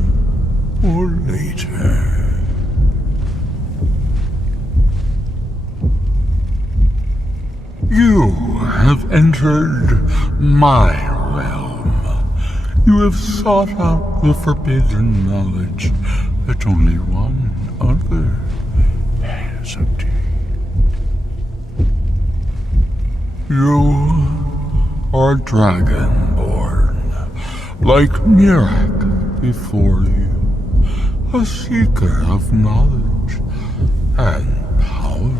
or later. You have entered my realm. You have sought out the forbidden knowledge that only one other has obtained. You are Dragonborn, like Miraak before you, a seeker of knowledge and power.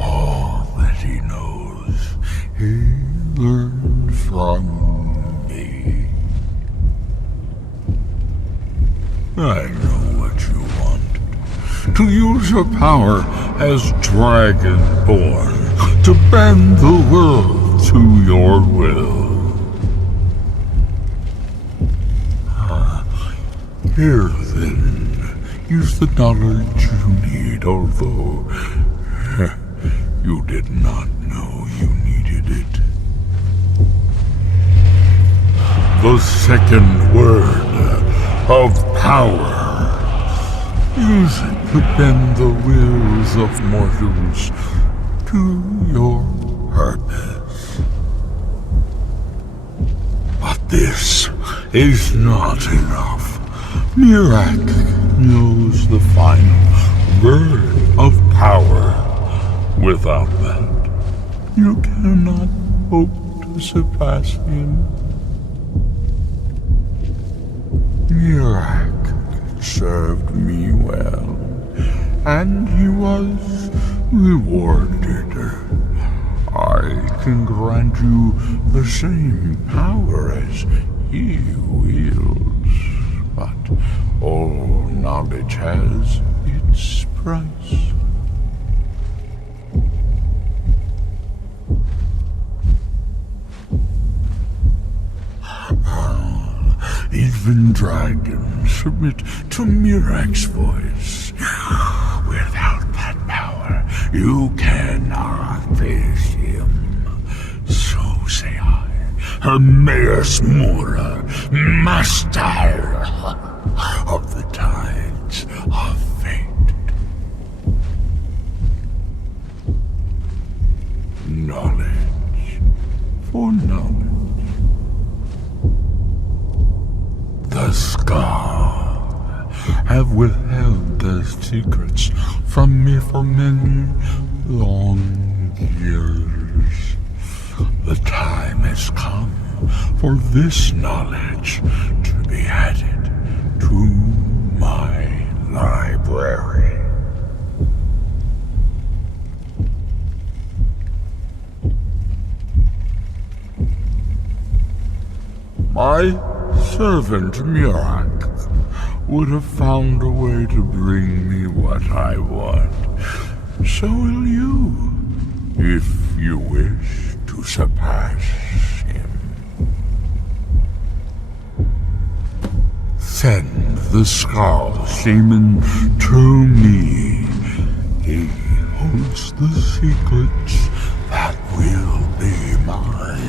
All that he knows, he learned from me. I know what you want. To use your power as Dragonborn, to bend the world to your will. Here then, use the knowledge you need, although you did not know you needed it. The second word of power. Use it to bend the wills of mortals to your purpose. But this is not enough. Miraak knows the final word of power. Without that, you cannot hope to surpass him. Miraak served me well, and he was rewarded. I can grant you the same power as he wields, but all knowledge has its price. Even dragons submit to Miraak's voice. Without that power, you cannot face him. So say I, Hermaeus Mora, master of the tides of fate. Knowledge for knowledge. The Scar have withheld their secrets from me for many long years. The time has come for this knowledge to be added to my library. My servant Miraak would have found a way to bring me what I want. So will you, if you wish to surpass him. Send the Skull Shaman to me. He holds the secrets that will be mine.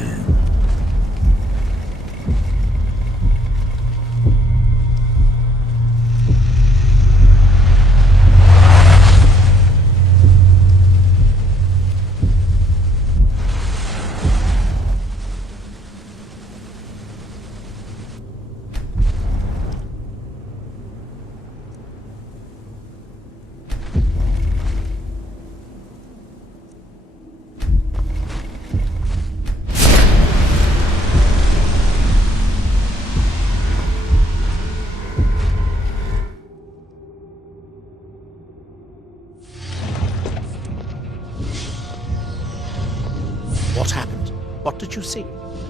What happened? What did you see?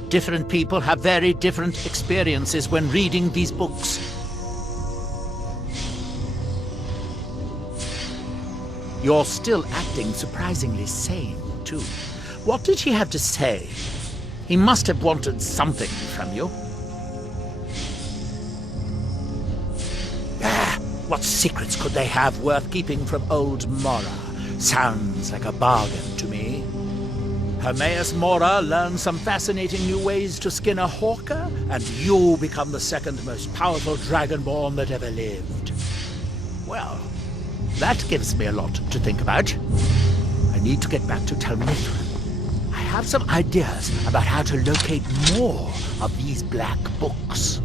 Different people have very different experiences when reading these books. You're still acting surprisingly sane, too. What did he have to say? He must have wanted something from you. What secrets could they have worth keeping from old Mora? Sounds like a bargain to me. Hermaeus Mora learns some fascinating new ways to skin a hawker, and you become the second most powerful Dragonborn that ever lived. Well, that gives me a lot to think about. I need to get back to Talmithrin. I have some ideas about how to locate more of these black books.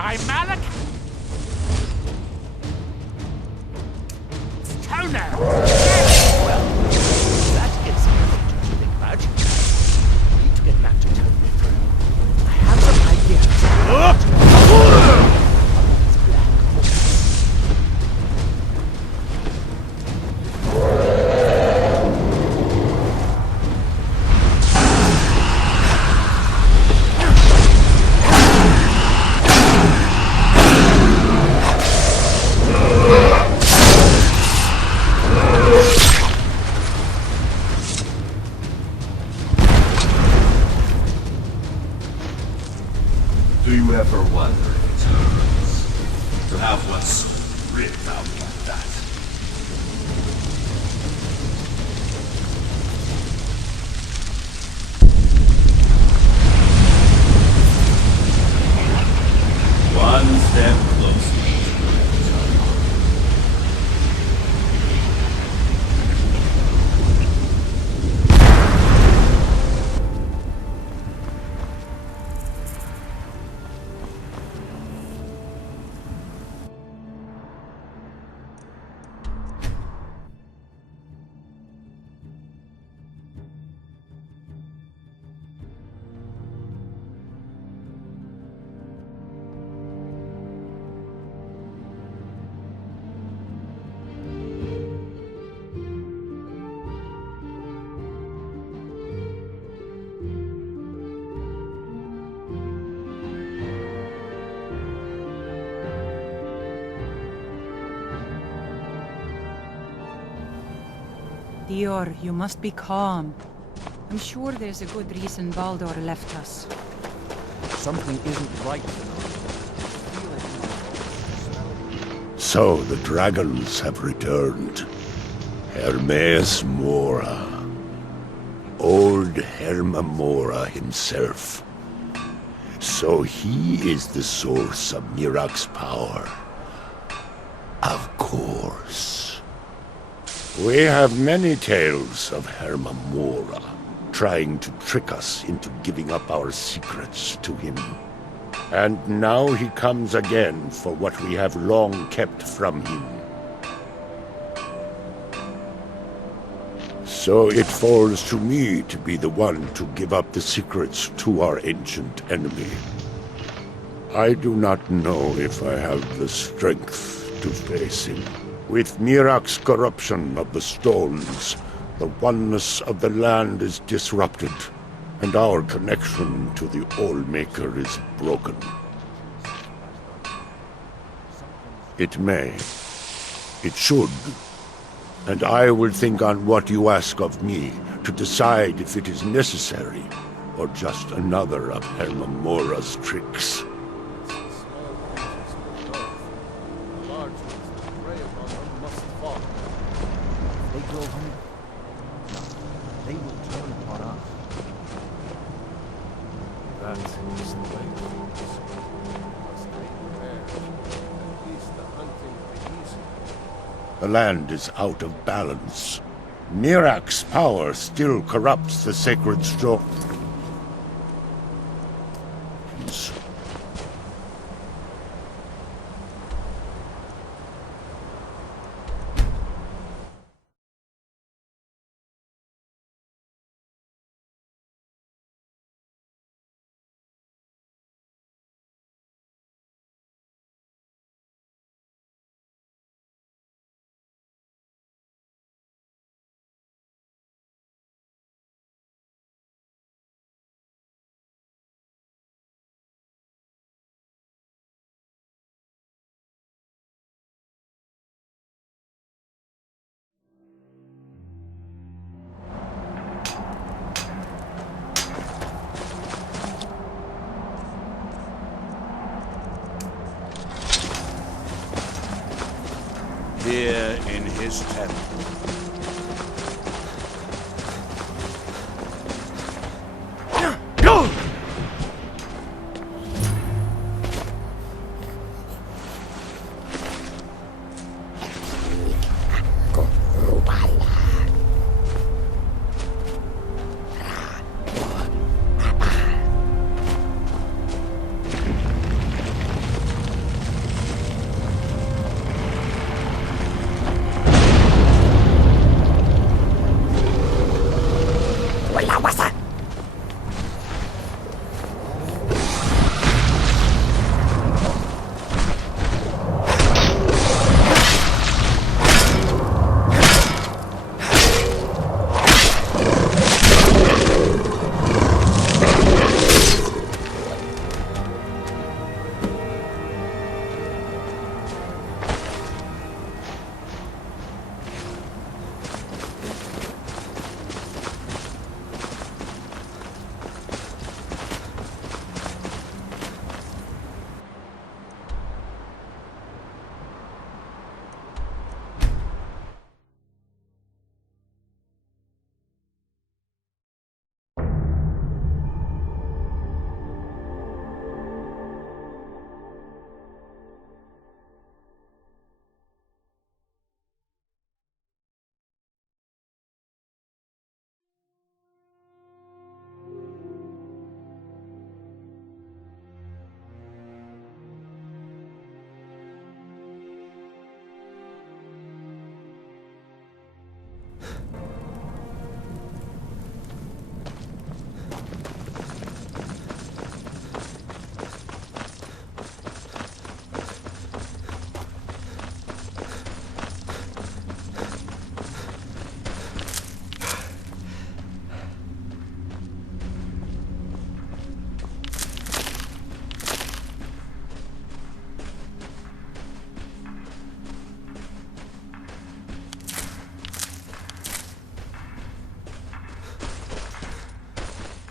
I'm Miraak. It's toenail. Well, that gives me a lot to think about. I need to get back to Talmithrin. I have some ideas. Do you ever wonder if it hurts to have what's ripped out like that? One step closer. Dior, you must be calm. I'm sure there's a good reason Baldur left us. Something isn't right. So the dragons have returned. Hermaeus Mora. Old Herma Mora himself. So he is the source of Miraak's power. Of course. We have many tales of Herma Mora trying to trick us into giving up our secrets to him. And now he comes again for what we have long kept from him. So it falls to me to be the one to give up the secrets to our ancient enemy. I do not know if I have the strength to face him. With Miraak's corruption of the stones, the oneness of the land is disrupted, and our connection to the All-Maker is broken. It may. It should. And I will think on what you ask of me to decide if it is necessary, or just another of Herma Mora's tricks. The land is out of balance. Miraak's power still corrupts the sacred stone. is terrible. Go!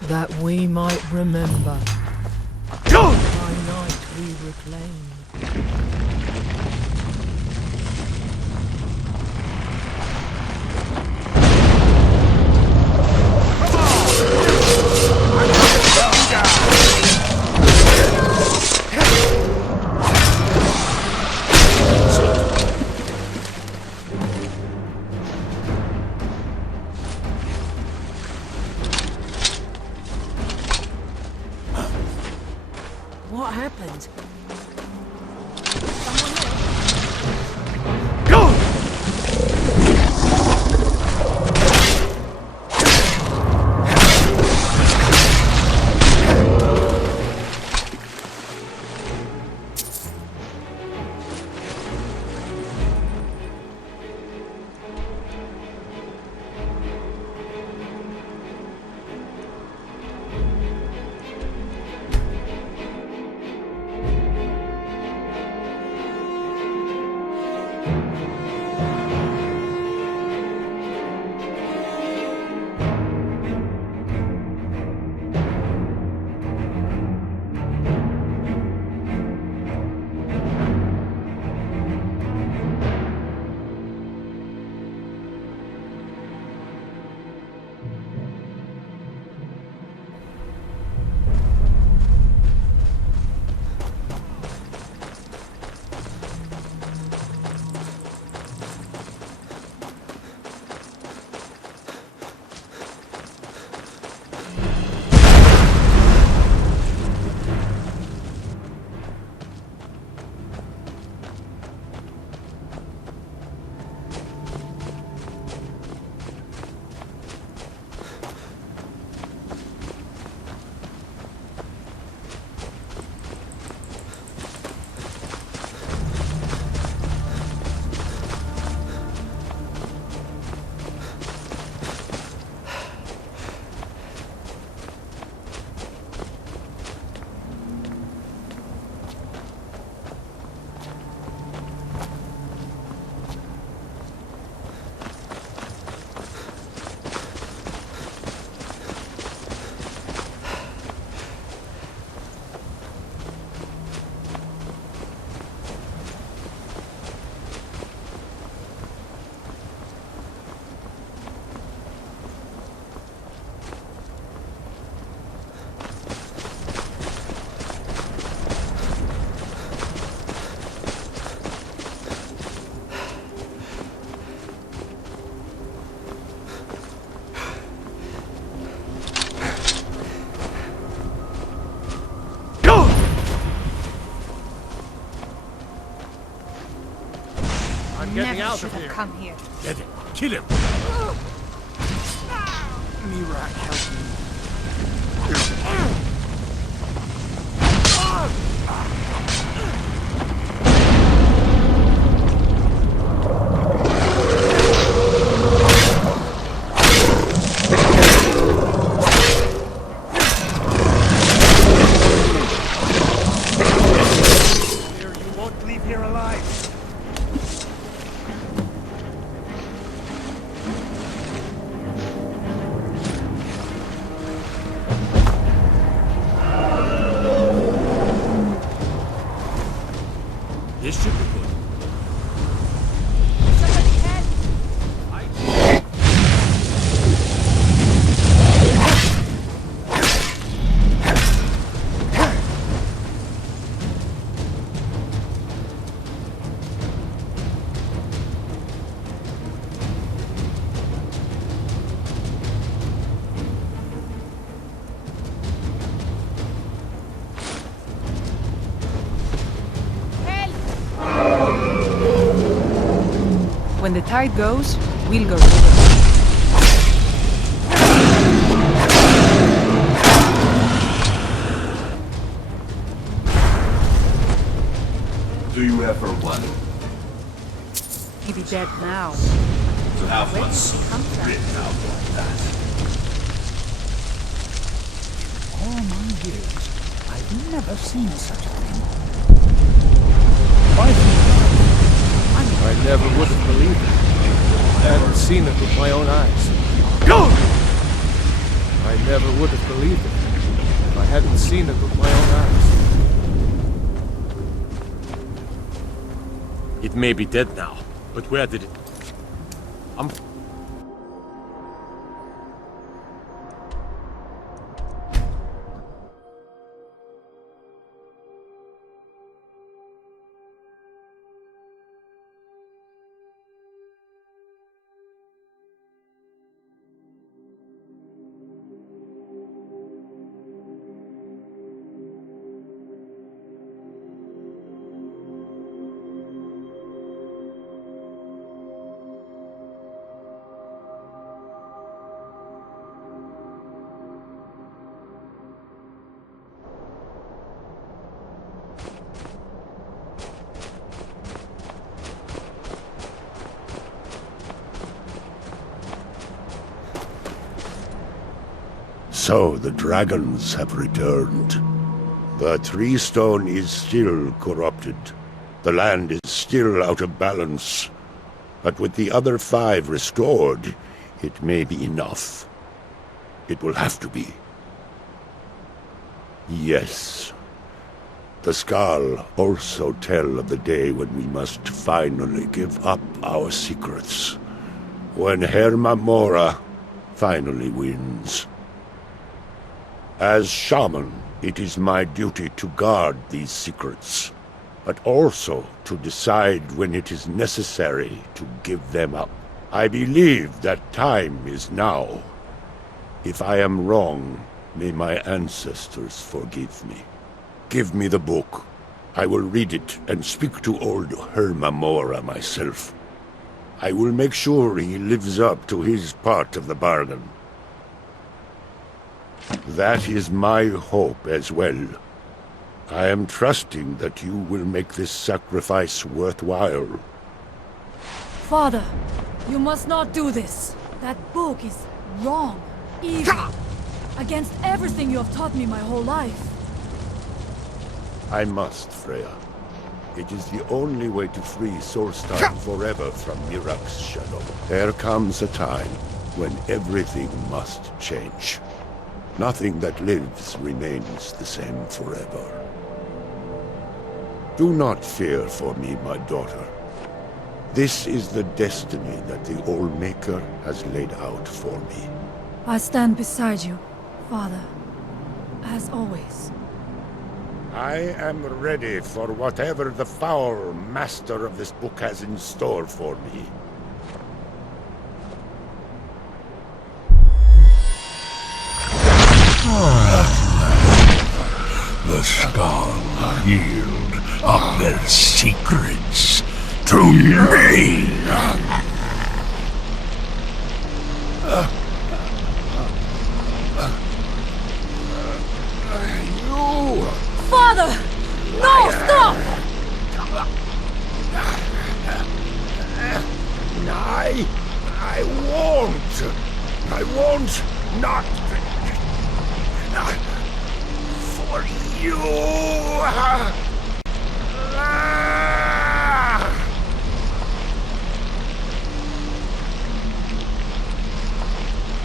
That we might remember. Go! By night we reclaim. What happened? Go! getting never out should of have here. come here. Get him! Kill him! Miraak, help me. You won't leave here alive! This should be good. When the tide goes, we'll go with it. Do you ever wonder He'd be dead now. to have Where what's did he come from? written out like that? All my years, I've never seen such a thing. I never would have believed it. I hadn't seen it with my own eyes. Go! I never would have believed it if I hadn't seen it with my own eyes. It may be dead now, but where did it... So the dragons have returned. The tree stone is still corrupted. The land is still out of balance. But with the other 5 restored, it may be enough. It will have to be. Yes. The Skal also tell of the day when we must finally give up our secrets. When Hermamora finally wins. As shaman, it is my duty to guard these secrets, but also to decide when it is necessary to give them up. I believe that time is now. If I am wrong, may my ancestors forgive me. Give me the book. I will read it and speak to old Hermamora myself. I will make sure he lives up to his part of the bargain. That is my hope as well. I am trusting that you will make this sacrifice worthwhile. Father, you must not do this. That book is wrong, evil, against everything you have taught me my whole life. I must, Frea. It is the only way to free Solstheim forever from Miraak's shadow. There comes a time when everything must change. Nothing that lives remains the same forever. Do not fear for me, my daughter. This is the destiny that the Old Maker has laid out for me. I stand beside you, Father, as always. I am ready for whatever the foul master of this book has in store for me. The Skal yield up their secrets. to me! Father! No, stop! I won't. I won't not. For you.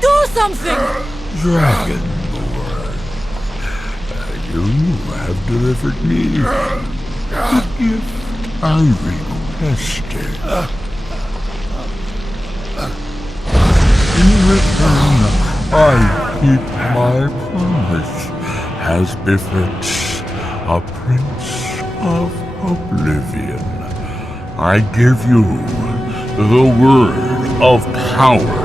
Do something! Dragonborn, you have delivered me the gift I requested. In return, I keep my promise, as befits a prince of oblivion. I give you the word of power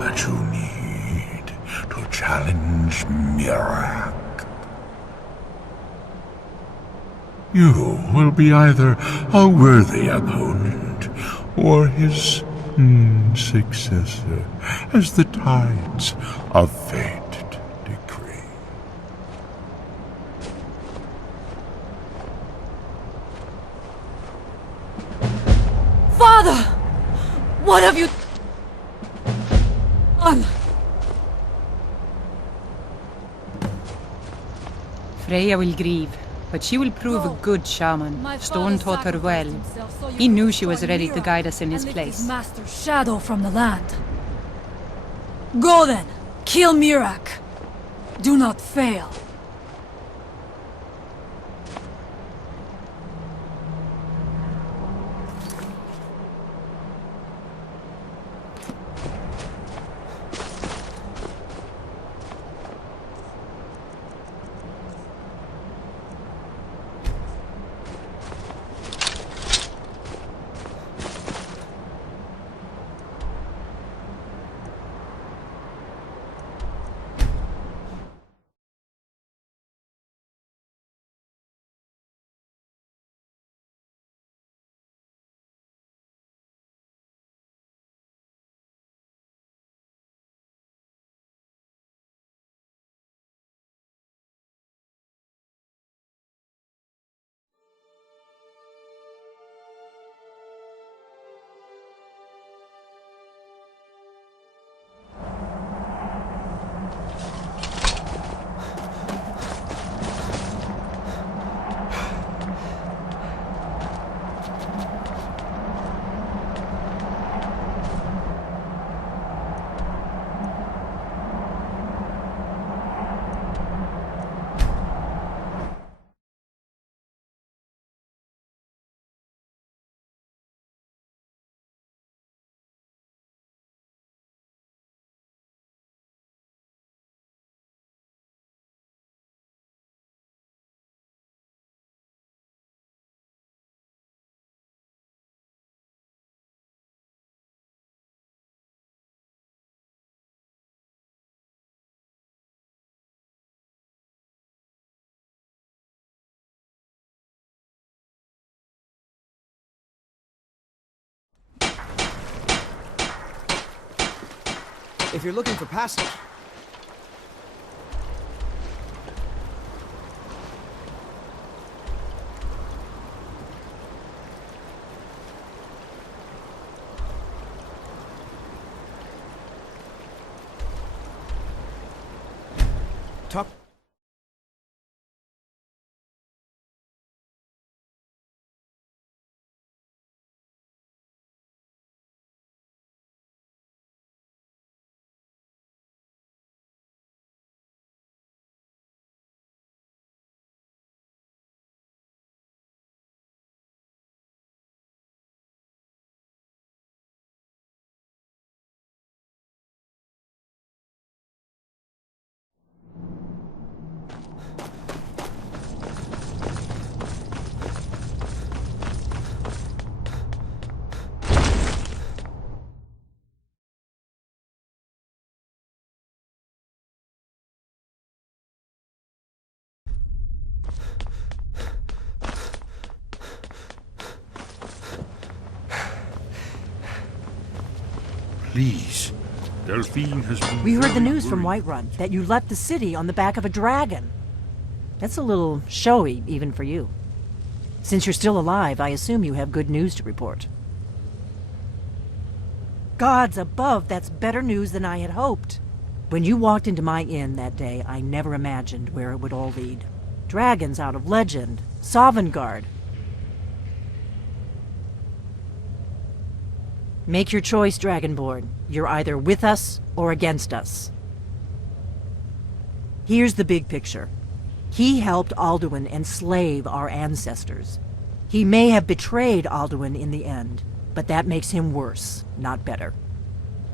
that you need to challenge Miraak. You will be either a worthy opponent or his successor, as the tides of fate decree. Father! What have you done? Frea will grieve, but she will prove a good shaman. Storn taught her well. He knew she was ready to guide us in his place. Master's shadow from the land. Go then, kill Miraak. Do not fail. If you're looking for passage... Talk... please. Delphine has been We heard the very news from worried. Whiterun that you left the city on the back of a dragon. That's a little showy, even for you. Since you're still alive, I assume you have good news to report. Gods above, that's better news than I had hoped. When you walked into my inn that day, I never imagined where it would all lead. Dragons out of legend, Sovngarde. Make your choice, Dragonborn. You're either with us or against us. Here's the big picture. He helped Alduin enslave our ancestors. He may have betrayed Alduin in the end, but that makes him worse, not better.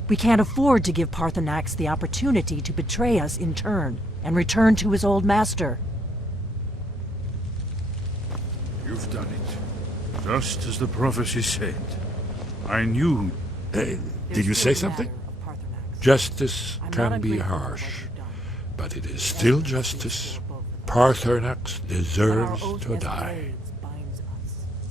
We can't afford to give Paarthurnax the opportunity to betray us in turn and return to his old master. You've done it. Just as the prophecy said. I knew. Did you say something? Justice can be harsh, but it is still justice. Paarthurnax deserves to die.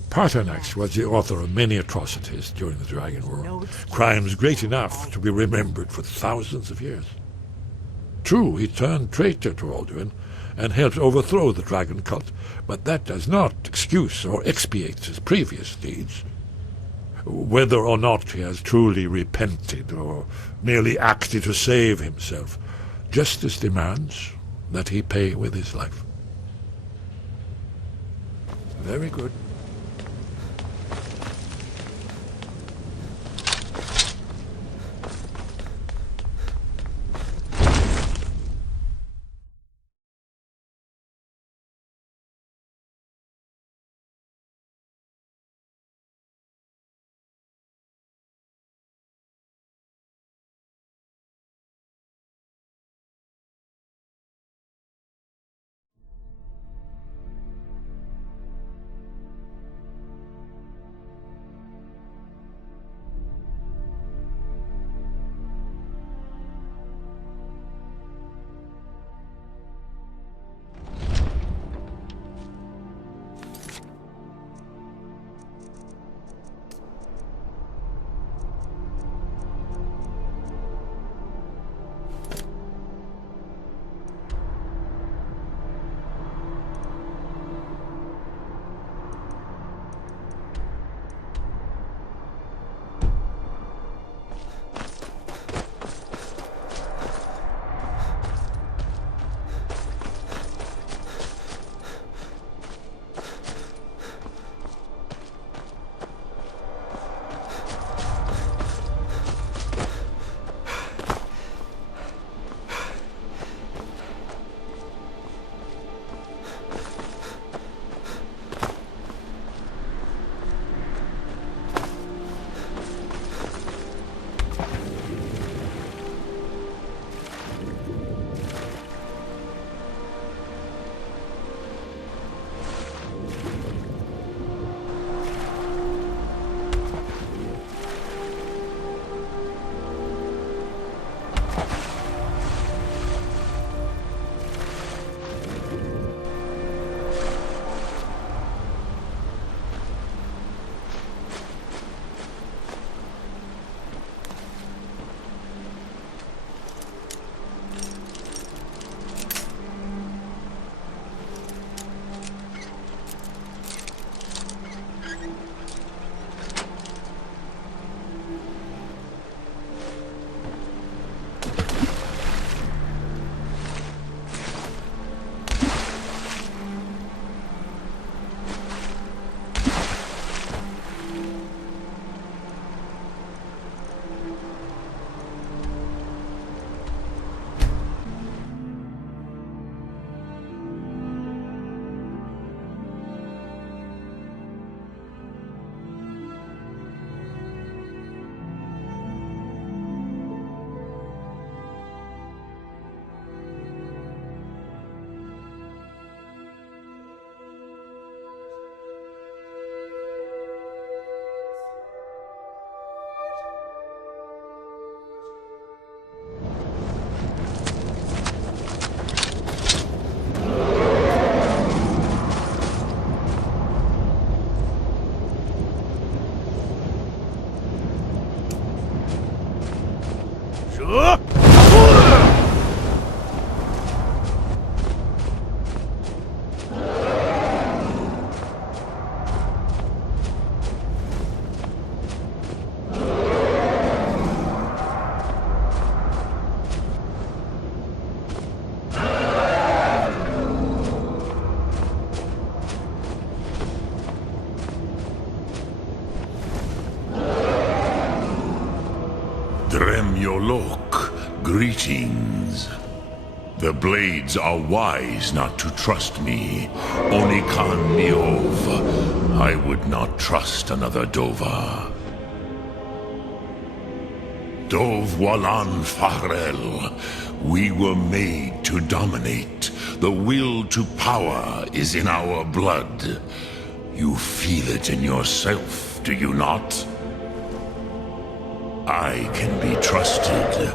Paarthurnax was the author of many atrocities during the Dragon War, crimes great enough to be remembered for thousands of years. True, he turned traitor to Alduin and helped overthrow the dragon cult, but that does not excuse or expiate his previous deeds. Whether or not he has truly repented or merely acted to save himself, justice demands that he pay with his life. Very good. Greetings. The Blades are wise not to trust me. Onikan Niov. I would not trust another Dova. Dov Walan Farel. We were made to dominate. The will to power is in our blood. You feel it in yourself, do you not? I can be trusted.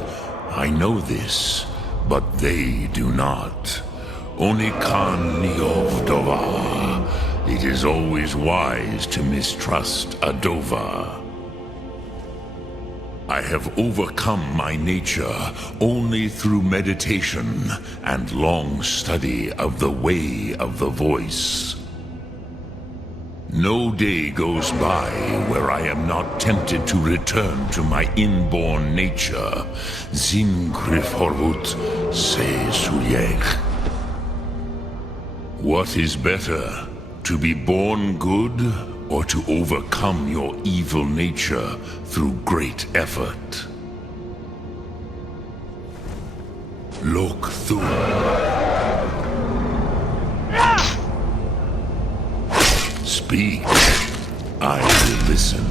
I know this, but they do not. Onikan Niov Dova. It is always wise to mistrust a Dova. I have overcome my nature only through meditation and long study of the way of the voice. No day goes by where I am not tempted to return to my inborn nature. Zimgrifhorut se suyech. What is better, to be born good or to overcome your evil nature through great effort? Look through. Speak. I will listen.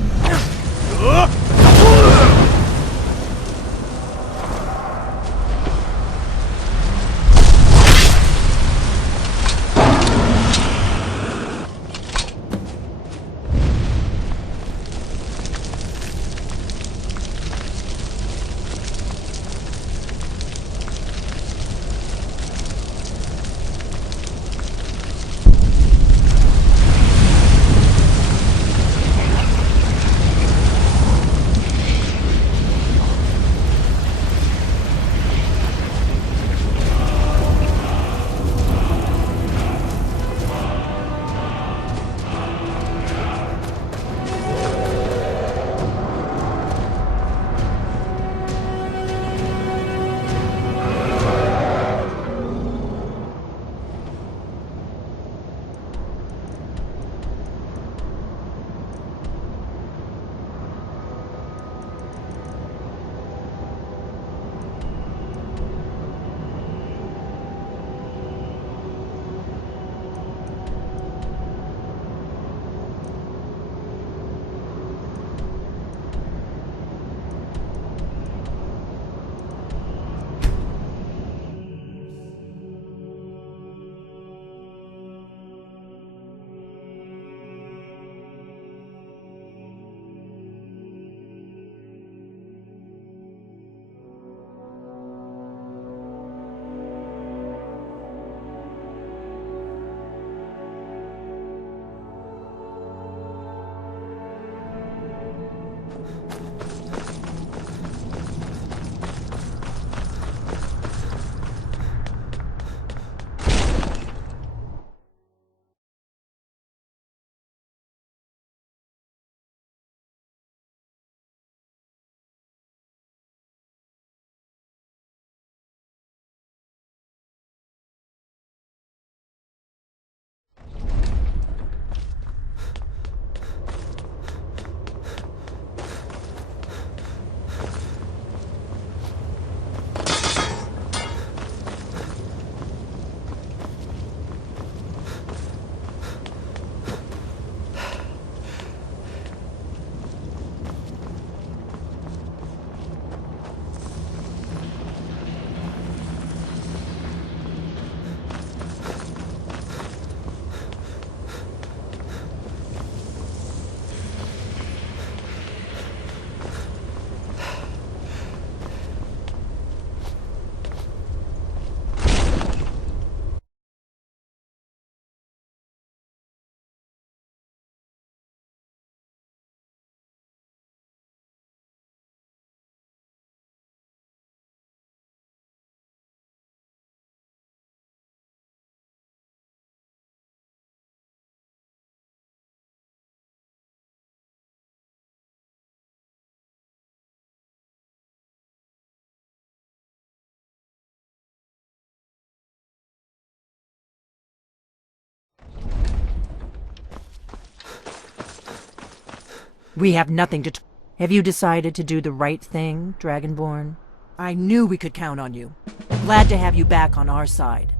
We have nothing to... Have you decided to do the right thing, Dragonborn? I knew we could count on you. Glad to have you back on our side.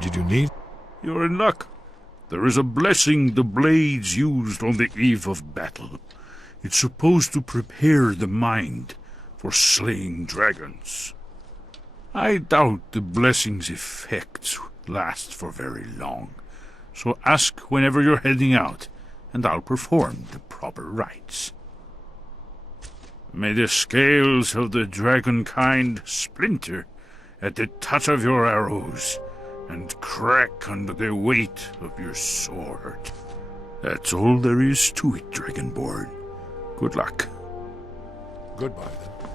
Did you need? You're in luck. There is a blessing the blades used on the eve of battle. It's supposed to prepare the mind for slaying dragons. I doubt the blessing's effects last for very long, so ask whenever you're heading out, and I'll perform the proper rites. May the scales of the dragon kind splinter at the touch of your arrows, and crack under the weight of your sword. That's all there is to it, Dragonborn. Good luck. Goodbye, then.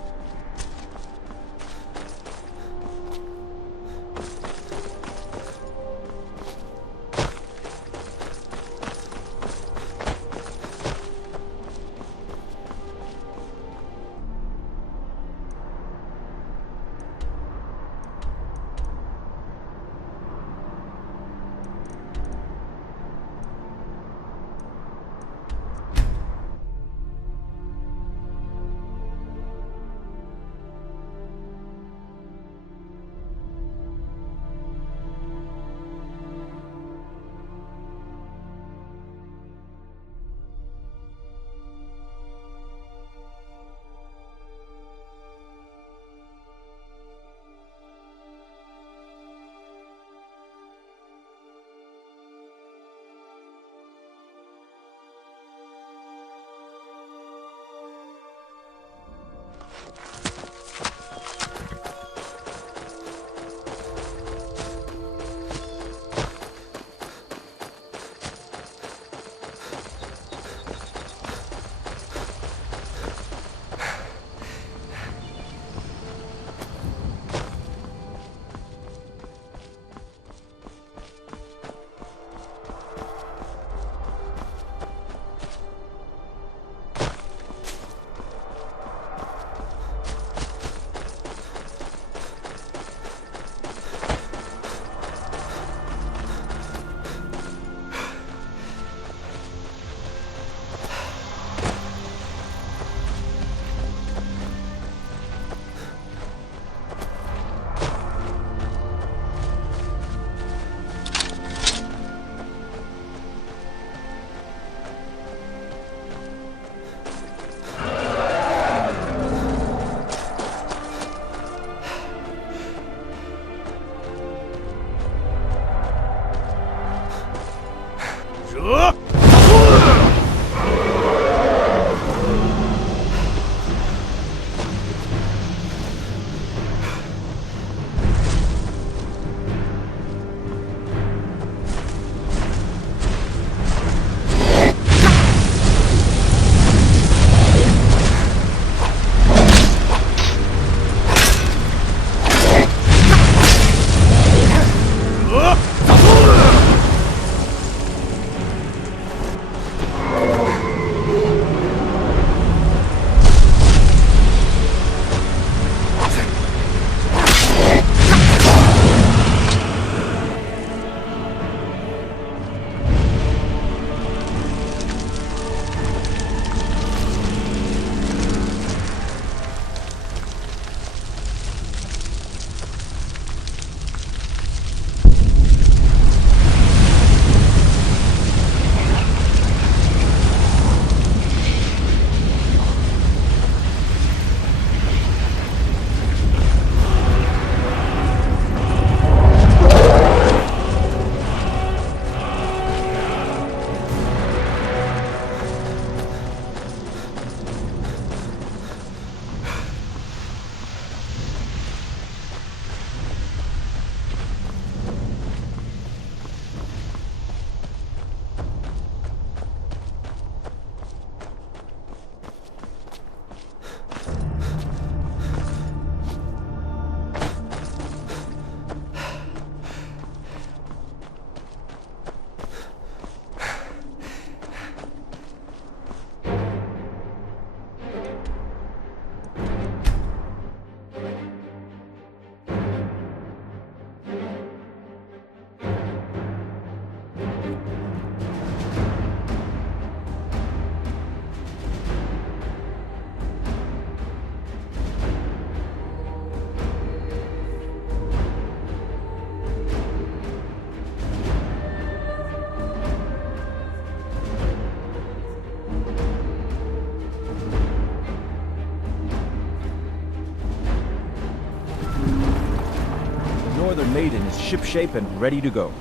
Northern Maiden is shipshape and ready to go.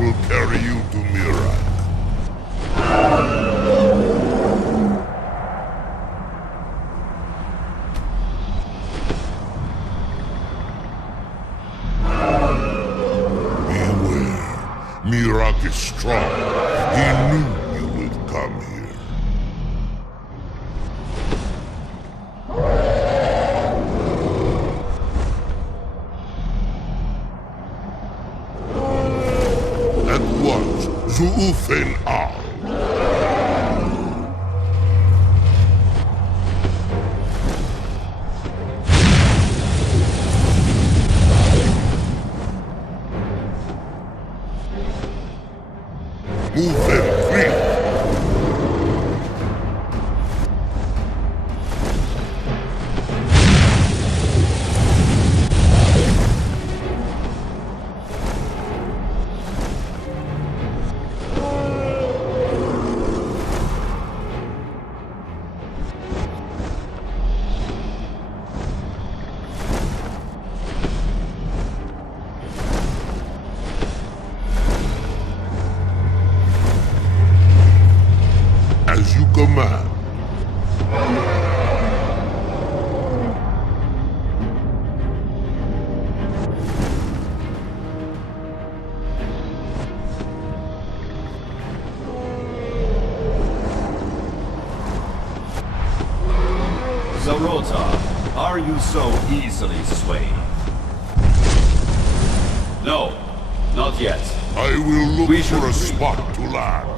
will carry you to Miraak. Beware. Miraak is strong. He knew you would come here. At once, Zuufen Al. Move them quick! As you command. Zarota, are you so easily swayed? No, not yet. I will look We for a should spot to land.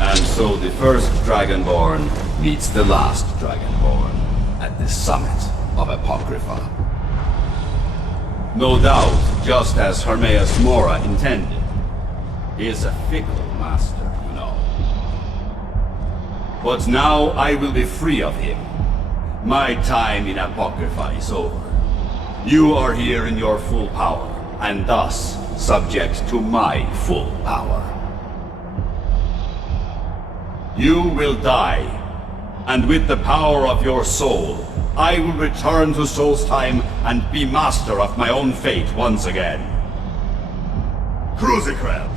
And so the first Dragonborn meets the last Dragonborn at the Summit of Apocrypha. No doubt, just as Hermaeus Mora intended. He is a fickle master, you know. But now I will be free of him. My time in Apocrypha is over. You are here in your full power, and thus subject to my full power. You will die, and with the power of your soul, I will return to Solstheim and be master of my own fate once again. Crucigrel!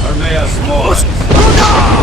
Hermaeus Mora!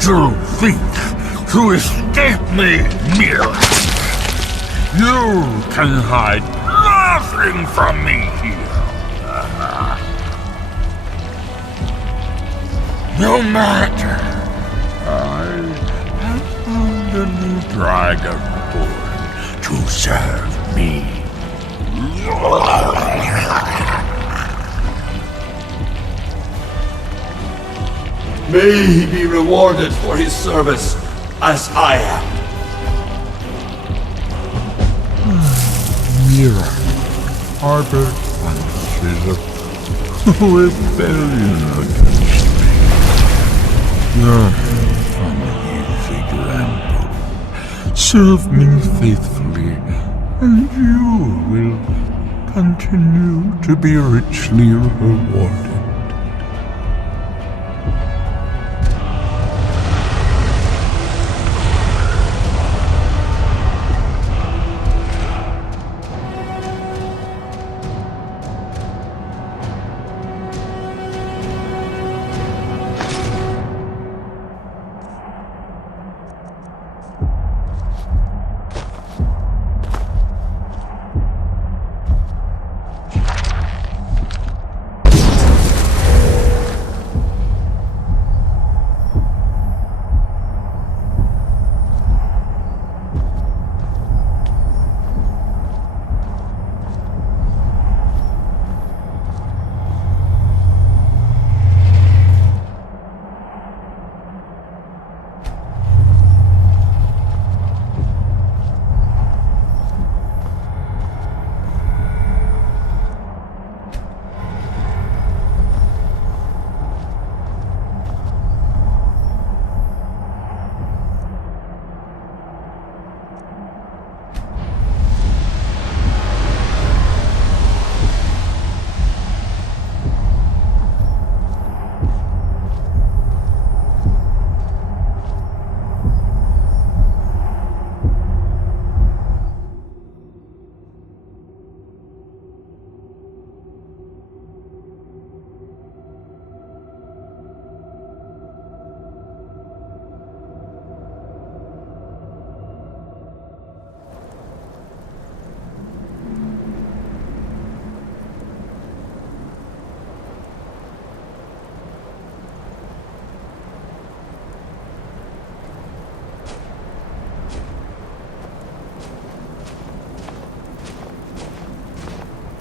to think to escape me, Miraak. You can hide nothing from me here. No matter. I have found a new Dragonborn to serve me. May he be rewarded for his service, as I am. Miraak harbored fancies of rebellion against me. Learn from his example. Serve me faithfully, and you will continue to be richly rewarded.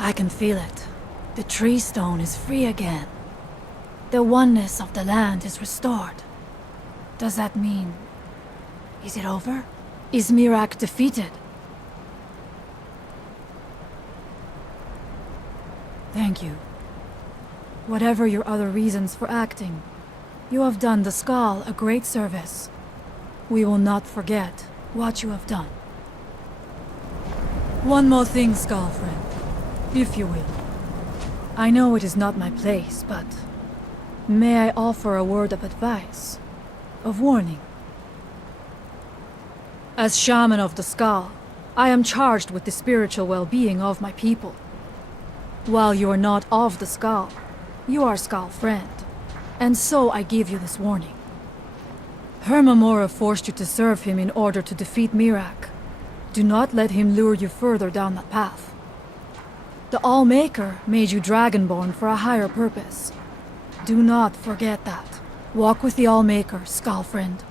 I can feel it. The tree stone is free again. The oneness of the land is restored. Does that mean... is it over? Is Miraak defeated? Thank you. Whatever your other reasons for acting, you have done the Skull a great service. We will not forget what you have done. One more thing, Skull friend, if you will. I know it is not my place, but may I offer a word of advice, of warning? As Shaman of the Skull, I am charged with the spiritual well-being of my people. While you are not of the Skull, you are Skull friend, and so I give you this warning. Hermamora forced you to serve him in order to defeat Miraak. Do not let him lure you further down that path. The Allmaker made you Dragonborn for a higher purpose. Do not forget that. Walk with the Allmaker, Skull friend.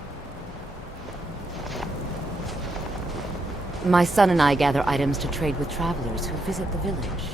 My son and I gather items to trade with travelers who visit the village.